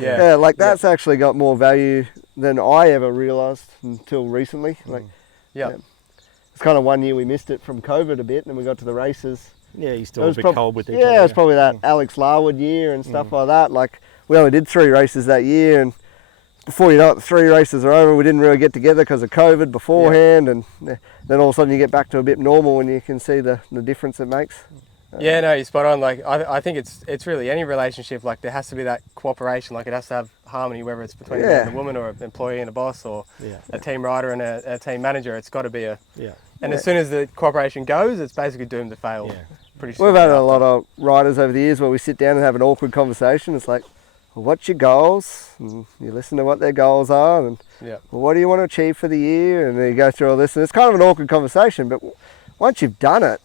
That's actually got more value than I ever realised until recently. It's kind of one year we missed it from COVID a bit, and we got to the races. Yeah, you're still a bit cold with each other. Yeah, it was probably that Alex Larwood year and stuff like that. Like, we only did 3 races that year, and before you know it, the 3 races are over. We didn't really get together because of COVID beforehand, and then all of a sudden you get back to a bit normal and you can see the difference it makes. Yeah, no, you're spot on. Like, I think it's really any relationship. Like, there has to be that cooperation. Like, it has to have harmony, whether it's between a man and a woman, or an employee and a boss, or a team rider and a team manager. It's got to be a. Yeah. And as soon as the cooperation goes, it's basically doomed to fail. Yeah. Pretty We've had a after. lot of riders over the years where we sit down and have an awkward conversation. It's like, well, what's your goals? And you listen to what their goals are, and well, what do you want to achieve for the year? And then you go through all this, and it's kind of an awkward conversation. But once you've done it,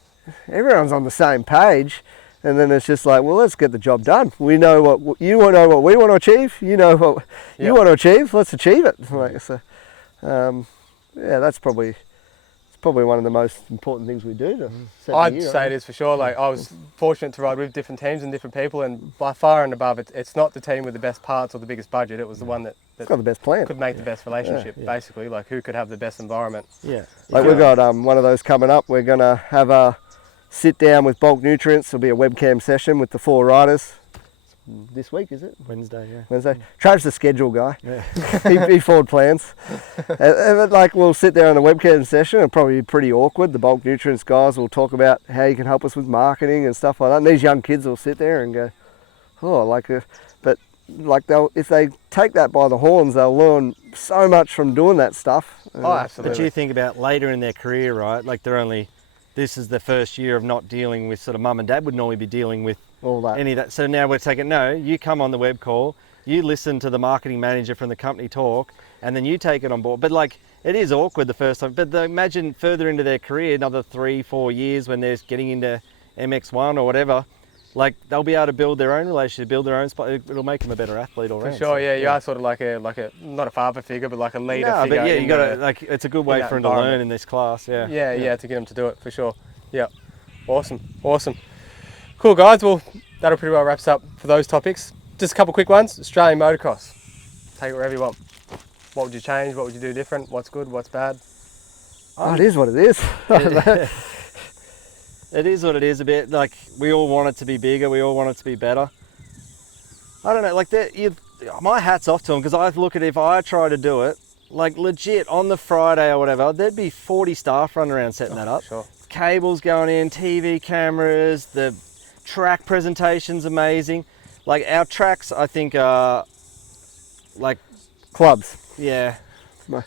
everyone's on the same page, and then it's just like, well, let's get the job done. We know what you know, what we want to achieve. You know what you want to achieve. Let's achieve it. Like, so, that's probably one of the most important things we do to set the I'd year, say it is for sure. Like, I was fortunate to ride with different teams and different people, and by far and above, it's not the team with the best parts or the biggest budget. It was the one that got the best plan. Could make the best relationship, basically. Like, who could have the best environment. Yeah. Like, we've got one of those coming up. We're going to have a sit down with Bulk Nutrients. There'll be a webcam session with the 4 riders. This week, is it? Wednesday, yeah. Wednesday. Travis the schedule guy. Yeah. he forward plans. And like, we'll sit there on the webcam session. It'll probably be pretty awkward. The Bulk Nutrients guys will talk about how you can help us with marketing and stuff like that. And these young kids will sit there and go, but like, if they take that by the horns, they'll learn so much from doing that stuff. Oh, absolutely. But you think about later in their career, right? Like, this is the first year of not dealing with sort of mum and dad would normally be dealing with all that. Any of that. So now we're taking, you come on the web call, you listen to the marketing manager from the company talk, and then you take it on board. But like, it is awkward the first time, but imagine further into their career, another 3-4 years when they're getting into MX1 or whatever, like, they'll be able to build their own relationship, build their own spot. It'll make them a better athlete all around. For sure, you are sort of like a not a father figure, but like a leader figure. But yeah, you got to, like, it's a good way for them to learn in this class. Yeah, to get them to do it, for sure. Yeah, awesome. Cool, guys. Well, that'll pretty well wraps up for those topics. Just a couple quick ones. Australian motocross. Take it wherever you want. What would you change? What would you do different? What's good? What's bad? It is what it is. It is what it is a bit. Like, we all want it to be bigger. We all want it to be better. I don't know. Like, my hat's off to them, because I look at it, if I try to do it, like, legit on the Friday or whatever, there'd be 40 staff running around setting that up. Sure. Cables going in, TV cameras, the track presentation's amazing. Like, our tracks, I think, are like clubs. Yeah.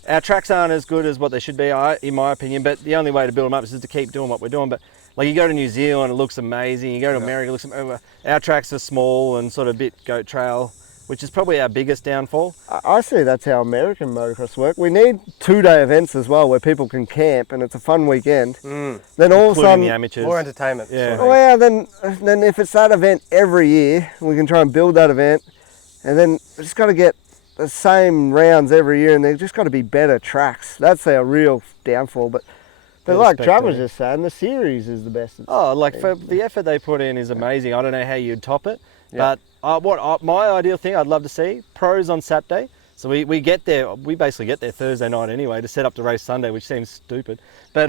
Our tracks aren't as good as what they should be, in my opinion, but the only way to build them up is just to keep doing what we're doing. But like, you go to New Zealand, it looks amazing. You go to America, it looks amazing. Our tracks are small and sort of a bit goat trail, which is probably our biggest downfall. I see that's how American motocross work. We need 2-day events as well, where people can camp and it's a fun weekend. Then all of a sudden, the amateurs. More entertainment. Yeah. Well, then if it's that event every year, we can try and build that event, and then we just got to get the same rounds every year, and they've just got to be better tracks. That's our real downfall. But like Travis was just saying, the series is the best. Oh, like, for the effort they put in is amazing. I don't know how you'd top it, but my ideal thing I'd love to see, pros on Saturday. So we get there, we basically get there Thursday night anyway to set up to race Sunday, which seems stupid. But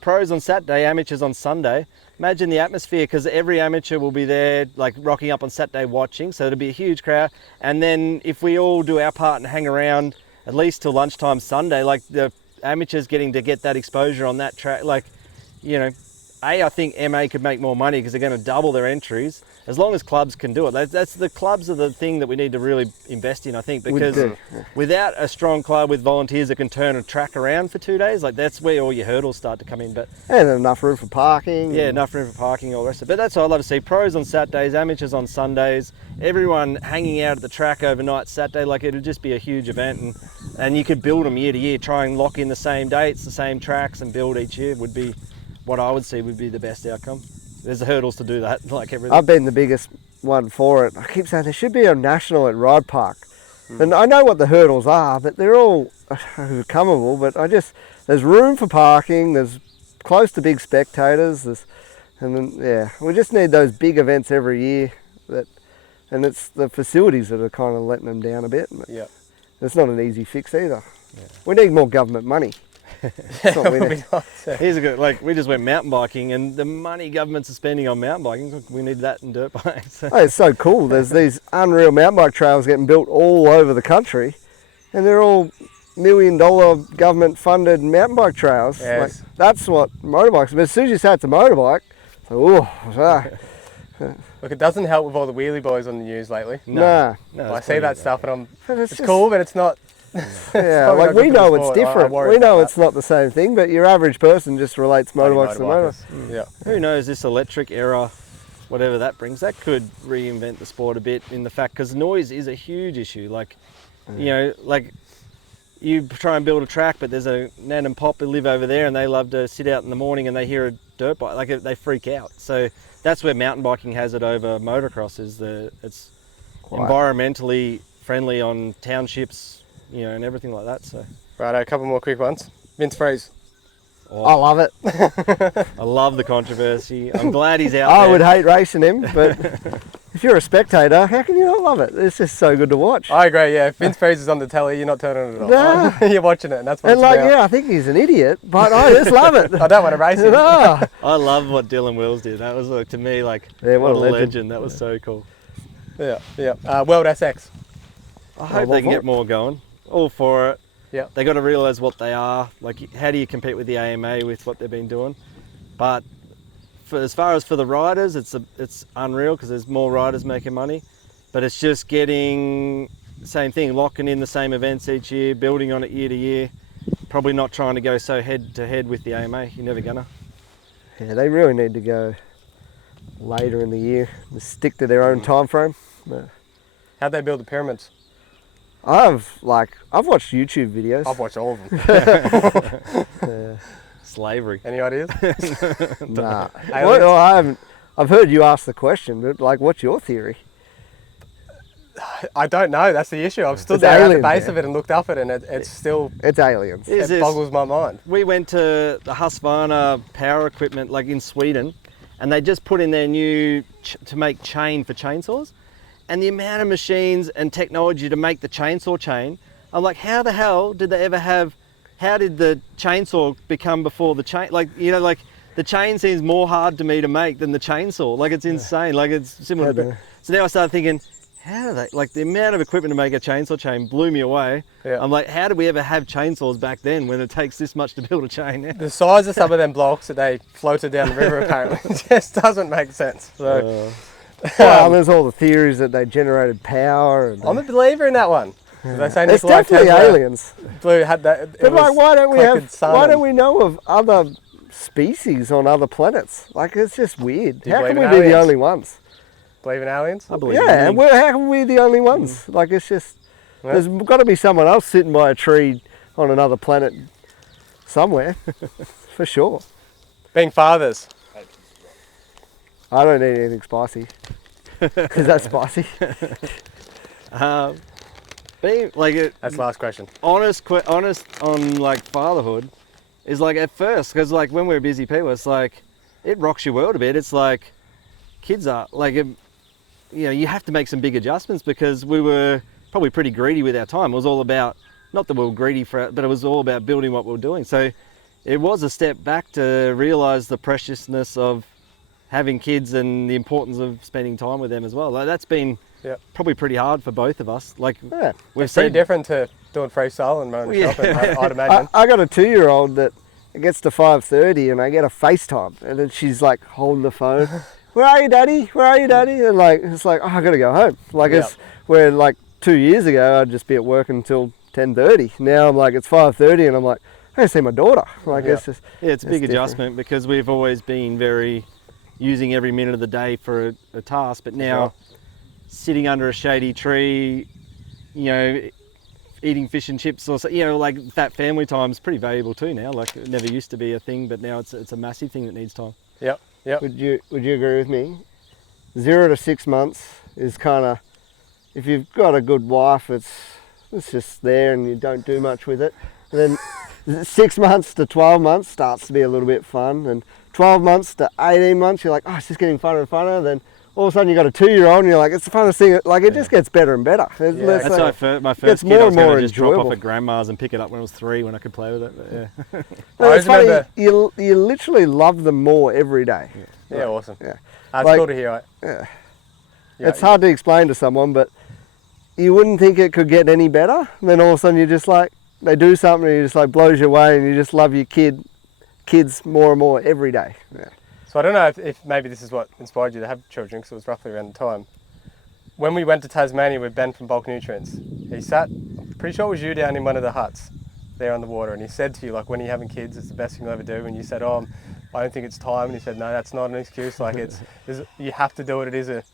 pros on Saturday, amateurs on Sunday. Imagine the atmosphere, because every amateur will be there, like, rocking up on Saturday watching. So it'll be a huge crowd. And then if we all do our part and hang around at least till lunchtime Sunday, like, the amateurs getting to get that exposure on that track, like, I think MA could make more money because they're going to double their entries, as long as clubs can do it. That's the clubs are the thing that we need to really invest in, I think, because without a strong club with volunteers that can turn a track around for 2 days, like, that's where all your hurdles start to come in. But and enough room for parking. Yeah, enough room for parking, all the rest of it. But that's what I'd love to see. Pros on Saturdays, amateurs on Sundays, everyone hanging out at the track overnight Saturday. Like, it'd just be a huge event, and you could build them year to year, try and lock in the same dates, the same tracks, and build each year would be what I would see would be the best outcome. There's the hurdles to do that, like everything. I've been the biggest one for it. I keep saying there should be a national at Ride Park. And I know what the hurdles are, but they're all overcomeable. But there's room for parking, there's close to big spectators, we just need those big events every year. And it's the facilities that are kind of letting them down a bit. Yeah. It's not an easy fix either. Yeah. We need more government money. Here's a good, we just went mountain biking, and the money governments are spending on mountain biking, we need that in dirt bikes. It's so cool. There's these unreal mountain bike trails getting built all over the country, and they're all $1 million government funded mountain bike trails. Yes. That's what motorbikes. But as soon as you say it's a motorbike, it's Oh, Look, it doesn't help with all the wheelie boys on the news lately. nah. No, I see that stuff and But it's just- cool, but it's not. Yeah, probably like not we good for know the it's sport. different. I worry We know about it's not the same thing, but your average person just relates motorbikes to motor. Yeah. Who knows, this electric era, whatever that brings, that could reinvent the sport a bit in the fact, because noise is a huge issue. Like, you know, like you try and build a track, but there's a nan and pop who live over there and they love to sit out in the morning and they hear a dirt bike, like they freak out. So that's where mountain biking has it over motocross, is it's Quite. environmentally friendly on townships, you know, and everything like that. So Right, a couple more quick ones. Vince Freeze. I love it. I love the controversy. I'm glad he's out I there. would hate racing him, but if you're a spectator, how can you not love it? It's just so good to watch. I agree, yeah. If Vince Freeze is on the telly, you're not turning it on. Nah. You're watching it, and that's what And it's like, about. yeah, I think he's an idiot, but I just love it. I don't want to race him. No. I love what Dylan Wills did. That was like, to me, like, Yeah, what what a a legend. That was so cool. Yeah, yeah. World SX. I hope well they can for get it. more going. All for it. Yeah. They got to realise what they are. Like, how do you compete with the AMA with what they've been doing? But as far as for the riders, it's unreal because there's more riders making money. But it's just getting same thing, locking in the same events each year, building on it year to year. Probably not trying to go so head to head with the AMA. You're never gonna. Yeah, they really need to go later in the year and stick to their own time frame. But How'd they build the pyramids? I've watched YouTube videos. I've watched all of them. Slavery. Any ideas? Nah. Aliens? Well, I haven't. I've heard you ask the question, but like, what's your theory? I don't know. That's the issue. I've stood It's there at the aliens, base man. of it and looked up it, and it's still It's aliens. Is it this- boggles my mind. We went to the Husqvarna power equipment, like in Sweden, and they just put in their new to make chain for chainsaws, and the amount of machines and technology to make the chainsaw chain, I'm like, how the hell did they ever have? How did the chainsaw become before the chain? Like, you know, like the chain seems more hard to me to make than the chainsaw. Like, it's insane. Like, it's similar. I know. So now I started thinking, how do they, like, the amount of equipment to make a chainsaw chain blew me away. Yeah. I'm like, how did we ever have chainsaws back then when it takes this much to build a chain now? The size of some of them blocks that they floated down the river apparently just doesn't make sense. So Well, there's all the theories that they generated power. And I'm a believer in that one. They say it's Nikola definitely Tesla aliens. had that. it But like, was why don't we collected have? sun Why and- don't we know of other species on other planets? Like, it's just weird. Do you How can believe we in be the aliens? only ones? believe in aliens? I believe Yeah, in how can we be the only ones? Like, it's just Yeah. there's got to be someone else sitting by a tree on another planet somewhere, for sure. Being fathers. I don't eat anything spicy. Is that spicy? Being like it, That's the last question. honest on like fatherhood is like at first, because like when we're busy people, it's like it rocks your world a bit. It's like kids are like, you know, you have to make some big adjustments because we were probably pretty greedy with our time. It was all about, not that we were greedy for it, but it was all about building what we were doing. So it was a step back to realise the preciousness of having kids and the importance of spending time with them as well. Like, that's been Yep. probably pretty hard for both of us. Like, Yeah. we've It's pretty said, different to doing freestyle and running Yeah. shopping, I'd imagine. I got a 2-year-old that gets to 5:30 and I get a FaceTime and then she's like holding the phone. Where are you, Daddy? Where are you, Daddy? And like, it's like, oh, I gotta go home. Like, it's where like 2 years ago I'd just be at work until 10:30. Now I'm like, it's 5:30 and I'm like, I gotta see my daughter. Like, Yeah. it's just, yeah, it's a It's big different. adjustment because we've always been very using every minute of the day for a task, but now sitting under a shady tree, you know, eating fish and chips, or you know, like that family time is pretty valuable too now. Like, it never used to be a thing, but now it's a massive thing that needs time. Yep. would you agree with me? 0 to 6 months is kind of, if you've got a good wife, it's just there and you don't do much with it. And then 6 months to 12 months starts to be a little bit fun, and 12 months to 18 months, you're like, oh, it's just getting funner and funner. Then all of a sudden you got a 2-year-old and you're like, it's the funnest thing. Like, it just gets better and better. It's That's like- That's my gets first kid. more I was and more going to just drop off enjoyable. at grandma's and pick it up when I was 3 when I could play with it. But yeah. Well, I it's funny, remember- you literally love them more every day. Yeah, awesome. Yeah. That's Like- cool to hear. Right? Yeah. Yeah, It's hard to explain to someone, but you wouldn't think it could get any better. And then all of a sudden you just like, they do something and you just like blows you away and you just love your kids more and more every day. Yeah. So I don't know if maybe this is what inspired you to have children, because it was roughly around the time. When we went to Tasmania with Ben from Bulk Nutrients, he sat, I'm pretty sure it was you, down in one of the huts there on the water, and he said to you, like, when you're having kids, it's the best thing you'll ever do. And you said, oh, I don't think it's time. And he said, no, that's not an excuse. Like, you have to do it.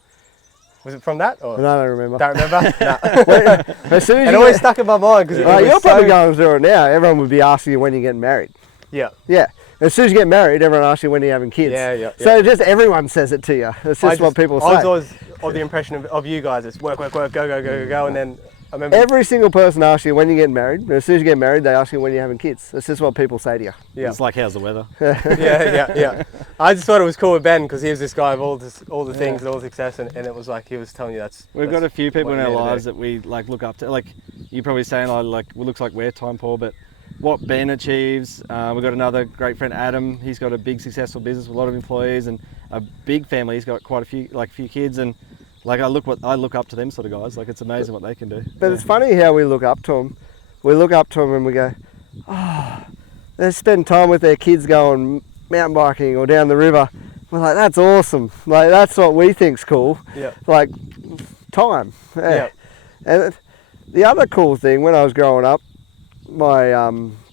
Was it from that? Or? No, I don't remember. Don't remember? No. As soon as It always stuck in my mind. Cause you're probably going through it now. Everyone would be asking you when you're getting married. Yeah. Yeah. As soon as you get married, everyone asks you when you're having kids. Yeah. So just everyone says it to you. It's just what people say. I was always of the impression of you guys, it's work, go, and then I remember... Every single person asks you when you're getting married, and as soon as you get married, they ask you when you're having kids. That's just what people say to you. Yeah. It's like, how's the weather? Yeah. I just thought it was cool with Ben, because he was this guy of all the things and all the success, and it was like he was telling you We've got a few people in our lives that we like look up to. Like, you're probably saying, like, it looks like we're time poor, but what Ben achieves, we've got another great friend, Adam. He's got a big successful business with a lot of employees and a big family. He's got quite a few kids, and like I look up to them sort of guys. Like, it's amazing what they can do. But it's funny how we look up to them. We look up to them and we go, oh, they spend time with their kids going mountain biking or down the river. We're like, that's awesome. Like, that's what we think's cool. Yeah. Like, time. Yeah. And the other cool thing, when I was growing up, my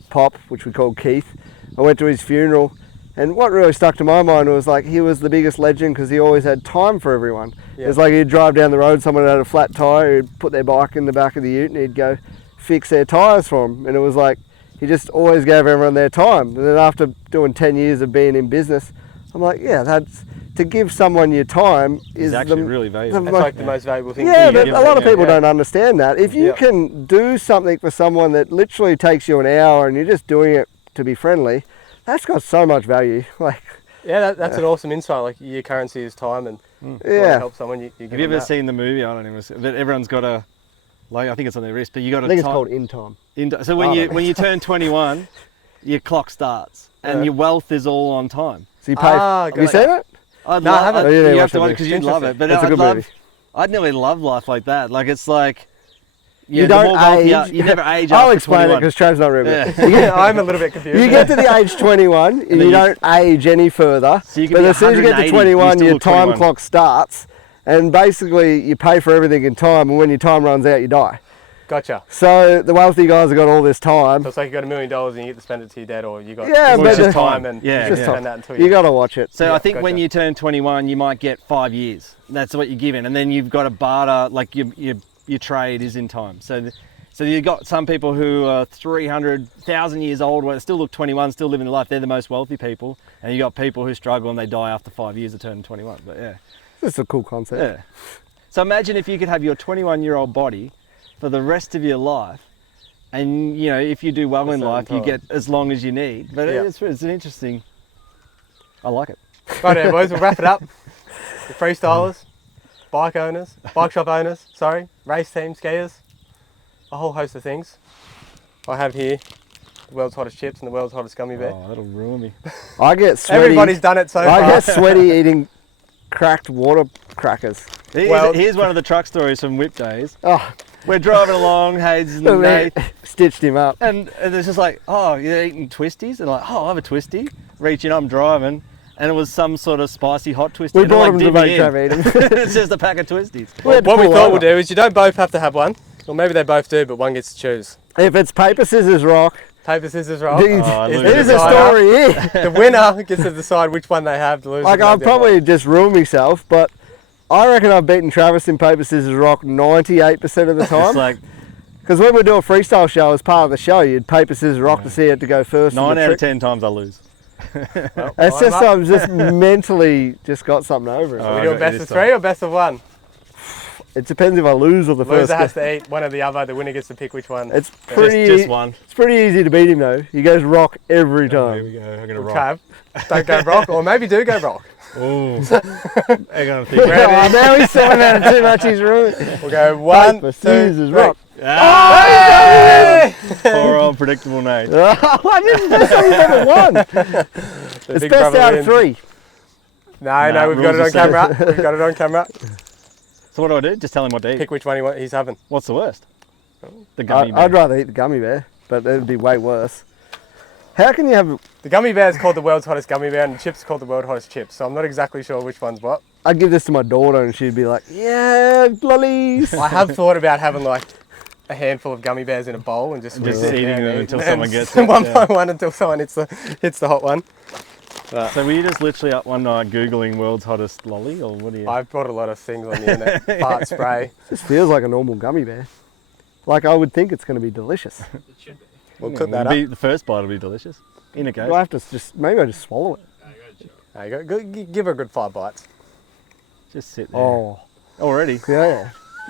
pop, which we called Keith, I went to his funeral, and what really stuck to my mind was like he was the biggest legend because he always had time for everyone. Yeah. It's like he'd drive down the road, someone had a flat tyre, he'd put their bike in the back of the ute and he'd go fix their tyres for them. And it was like he just always gave everyone their time. And then after doing 10 years of being in business, I'm like, yeah, that's to give someone your time is actually really valuable. It's like the most valuable thing. Yeah, to but give. a lot of people don't understand that. If you can do something for someone that literally takes you an hour and you're just doing it to be friendly, that's got so much value. Like, yeah, that's an awesome insight. Like, your currency is time, and yeah, help someone. You give Have you ever that. seen the movie? I don't know, but everyone's got a, like, I think it's on their wrist, but you got I think it's called In Time. So when you turn 21, your clock starts and your wealth is all on time. So you pay. Have you seen it? I haven't. You have to watch it because you'd love it. But It's a good movie. I'd nearly love life like that. Like, it's like you don't age. You never age. I'll after explain 21. it because Trav's not real good. Yeah, I'm a little bit confused. You get to the age 21 and you don't age any further. So you can but be as soon as you get to 180, 21, you your still time look 21. clock starts, and basically you pay for everything in time. And when your time runs out, you die. Gotcha. So the wealthy guys have got all this time. So it's like you got $1 million and you get to spend it to your dad, or you got but just time and Yeah, you yeah. spend that until You got to watch it. So I think when gotcha. you turn 21, you might get 5 years. That's what you're given, and then you've got to barter. Like, your trade is in time. So you've got some people who are 300,000 years old, where they still look 21, still living their life. They're the most wealthy people, and you got people who struggle and they die after 5 years of turning 21. But yeah, It's a cool concept. yeah. So imagine if you could have your 21-year-old body for the rest of your life, and you know, if you do well in life, you get as long as you need. But it's an interesting. I like it. Right, yeah, boys, we'll wrap it up. The freestylers, bike shop owners, race team, skiers, a whole host of things. I have here the world's hottest chips and the world's hottest gummy bear. Oh, that'll ruin me. I get sweaty. Everybody's done it so far. I get sweaty eating cracked water crackers. Here's one of the truck stories from Whip Days. Oh, We're driving along, Hayes and Nath, stitched him up. and it's just like, oh, you're eating twisties? And like, oh, I'll have a twisty. Reaching, I'm driving, and it was some sort of spicy hot twisty. We brought him to make Trav eat him. It's just a pack of twisties. What we thought we'll do is you don't both have to have one, or maybe they both do, but one gets to choose. If it's paper, scissors, rock, Paper, scissors, rock. there's a story here. The winner gets to decide which one they have. The loser Like, I've probably just ruined myself, but I reckon I've beaten Travis in paper, scissors, rock 98% of the It's time. like Because when we do a freestyle show, as part of the show, you'd paper, scissors, rock to see it to go first. 9 out of 10 times I lose. It's just I'm just mentally just got something over it. Are we doing best of 3 or best of 1? It depends if I lose or the first. Loser has to eat one or the other. The winner gets to pick which one. It's pretty. Just one. It's pretty easy to beat him though. He goes rock every Here time. we go. I'm gonna rock. Trav, don't go rock, or maybe do go rock. Oh, I'm gonna think. Oh, now he's sorting out too much. He's ruined. We'll go 1, Paper, 2, scissors, 3. rock. Poor old predictable Nate. I didn't best I've ever won. It's big best brother out wins. of 3. No, we've got it on rules are camera. We've got it on camera. So what do I do? Just tell him what to eat. Pick which one he's having. What's the worst? The gummy bear. I'd rather eat the gummy bear, but it'd be way worse. How can you have... The gummy bear is called the world's hottest gummy bear, and the chips are called the world's hottest chips. So I'm not exactly sure which one's what. I'd give this to my daughter and she'd be like, yeah, lollies. I have thought about having like a handful of gummy bears in a bowl and just eating them until someone gets it. One yeah. by one until someone hits the hot one. But So were you just literally up one night Googling world's hottest lolly, or what do you... I've bought a lot of things on the internet. Fart spray. This feels like a normal gummy bear. Like I would think it's going to be delicious. We'll cook that up. The first bite will be delicious. In it goes. Do I have to just, maybe I just swallow it? There you go. Give her a good 5 bites. Just sit there. Oh, Already? yeah.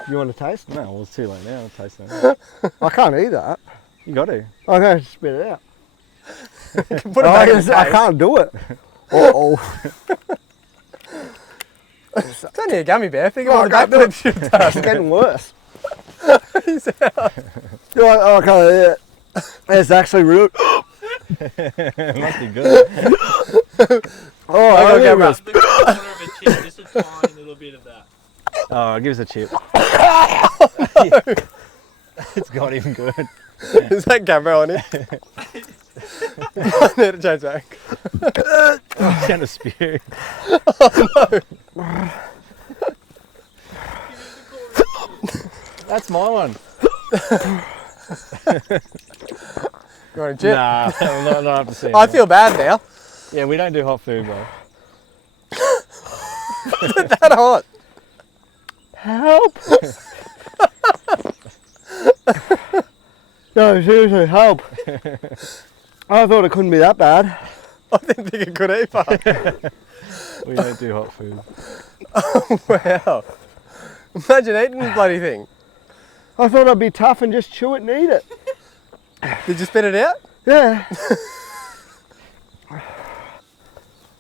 You want to taste? No, well, it's too late now. I'll taste that. I can't eat that. You got to. I'm going to spit it out. Put it back in the I case. can't do it. Uh-oh. It's only a gummy bear. Think of Oh, all the I can't do backflips you've done. It's getting worse. He's out. You're like, oh, I can't eat it. It's actually real. It must be good. Oh, I I gotta think get it was- The corner of a chip, just a tiny little bit of that. Oh, give us a chip. It's got him good. Is that camera on it? I need to change back. He's going to spew. That's my one. You want a chip? Nah, I'm not up to see. I feel bad now. Yeah, we don't do hot food, bro. That hot. Help! No, seriously, help. I thought it couldn't be that bad. I didn't think it could either. We don't do hot food. Wow. Imagine eating the bloody thing. I thought I'd be tough and just chew it and eat it. Did you spit it out? Yeah. That's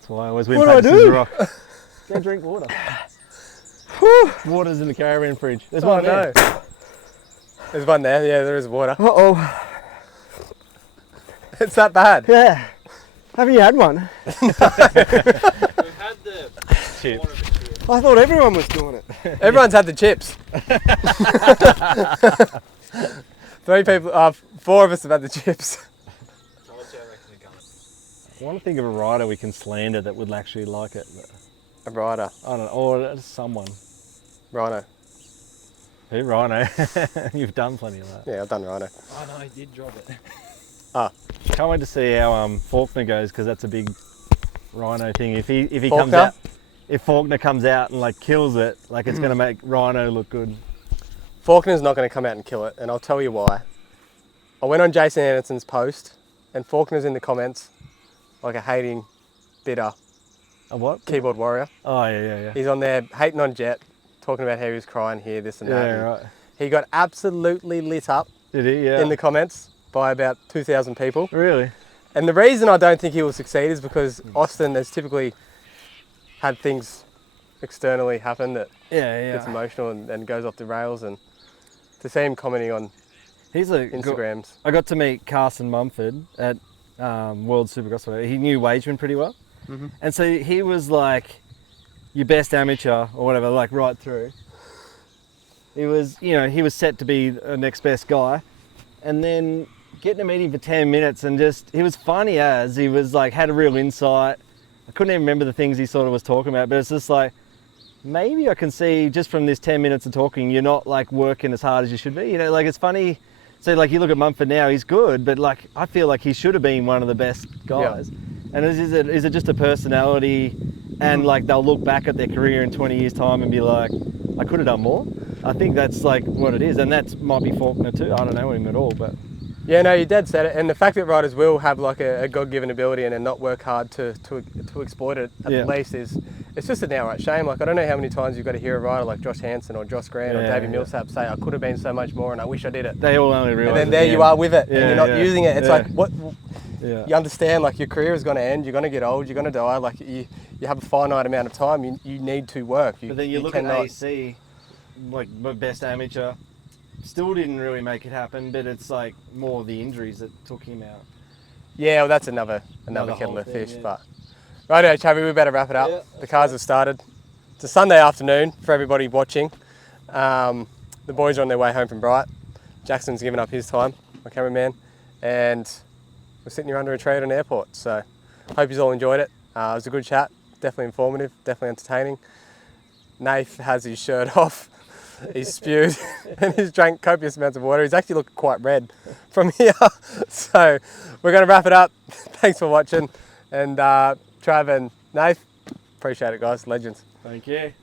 why I always win What do I paper, do? scissors, rock. Go drink water. Water's in the caravan fridge. There's Oh, one there. no. There's one there. Yeah, there is water. Uh-oh. It's that bad. Yeah. Haven't you had one? We've had the Chip. corner of a chip. I thought everyone was doing it. Everyone's had the chips. 3 people, 4 of us have had the chips. Told you I reckon the gun. I want to think of a rider we can slander that would actually like it. But A rider. I don't know. Or someone. Rhino. Who? Rhino. You've done plenty of that. Yeah, I've done rhino. Oh no, I did drop it. Can't wait to see how Faulkner goes, because that's a big Rhino thing. If he comes Faulkner? out, if Faulkner comes out and like kills it, like it's going to make Rhino look good. Faulkner's not going to come out and kill it, and I'll tell you why. I went on Jason Anderson's post, and Faulkner's in the comments, like a hating, bitter A what? keyboard warrior. Oh yeah. He's on there hating on Jet, talking about how he was crying here, this and that. Yeah, And right. He got absolutely lit up Did he? Yeah. in the comments by about 2,000 people. Really? And the reason I don't think he will succeed is because Austin has typically had things externally happen that Yeah, gets emotional and goes off the rails, and to see him commenting on He's a Instagrams. I got to meet Carson Mumford at World Supercross. He knew Wageman pretty well, and so he was like your best amateur or whatever, like right through. He was, he was set to be the next best guy, and then getting to meet him for 10 minutes and he was funny as he was like had a real insight. I couldn't even remember the things he sort of was talking about, but it's just like maybe I can see just from this 10 minutes of talking, you're not like working as hard as you should be. Like it's funny. So like you look at Mumford now, he's good, but like I feel like he should have been one of the best guys. Yeah. And is it just a personality, and like they'll look back at their career in 20 years time and be like, I could have done more? I think that's like what it is, and that might be Faulkner too. I don't know him at all, but Yeah, no, your dad said it, and the fact that riders will have like a God-given ability and then not work hard to exploit it at the least it's just a downright shame. Like I don't know how many times you've got to hear a rider like Josh Hansen or Josh Grant or Davey Millsap say, I could have been so much more and I wish I did it. they all only realise. And then there you are with it, and you're not using it. It's like what Yeah. you understand. Like your career is going to end. You're going to get old. You're going to die. Like you have a finite amount of time. You need to work. But then you look at AC, like my best amateur, still didn't really make it happen. But it's like more the injuries that took him out. Yeah, well, that's another Another kettle whole of thing, fish. yeah. But righto, Chavi, we better wrap it up. Yeah, The cars have started. It's a Sunday afternoon for everybody watching. The boys are on their way home from Bright. Jackson's given up his time, my cameraman, and we're sitting here under a tree at an airport. So hope you all enjoyed it. It was a good chat, definitely informative, definitely entertaining. Nath has his shirt off, he's spewed, and he's drank copious amounts of water. He's actually looking quite red from here. So we're going to wrap it up. Thanks for watching. And Trav and Nath, appreciate it, guys. Legends. Thank you.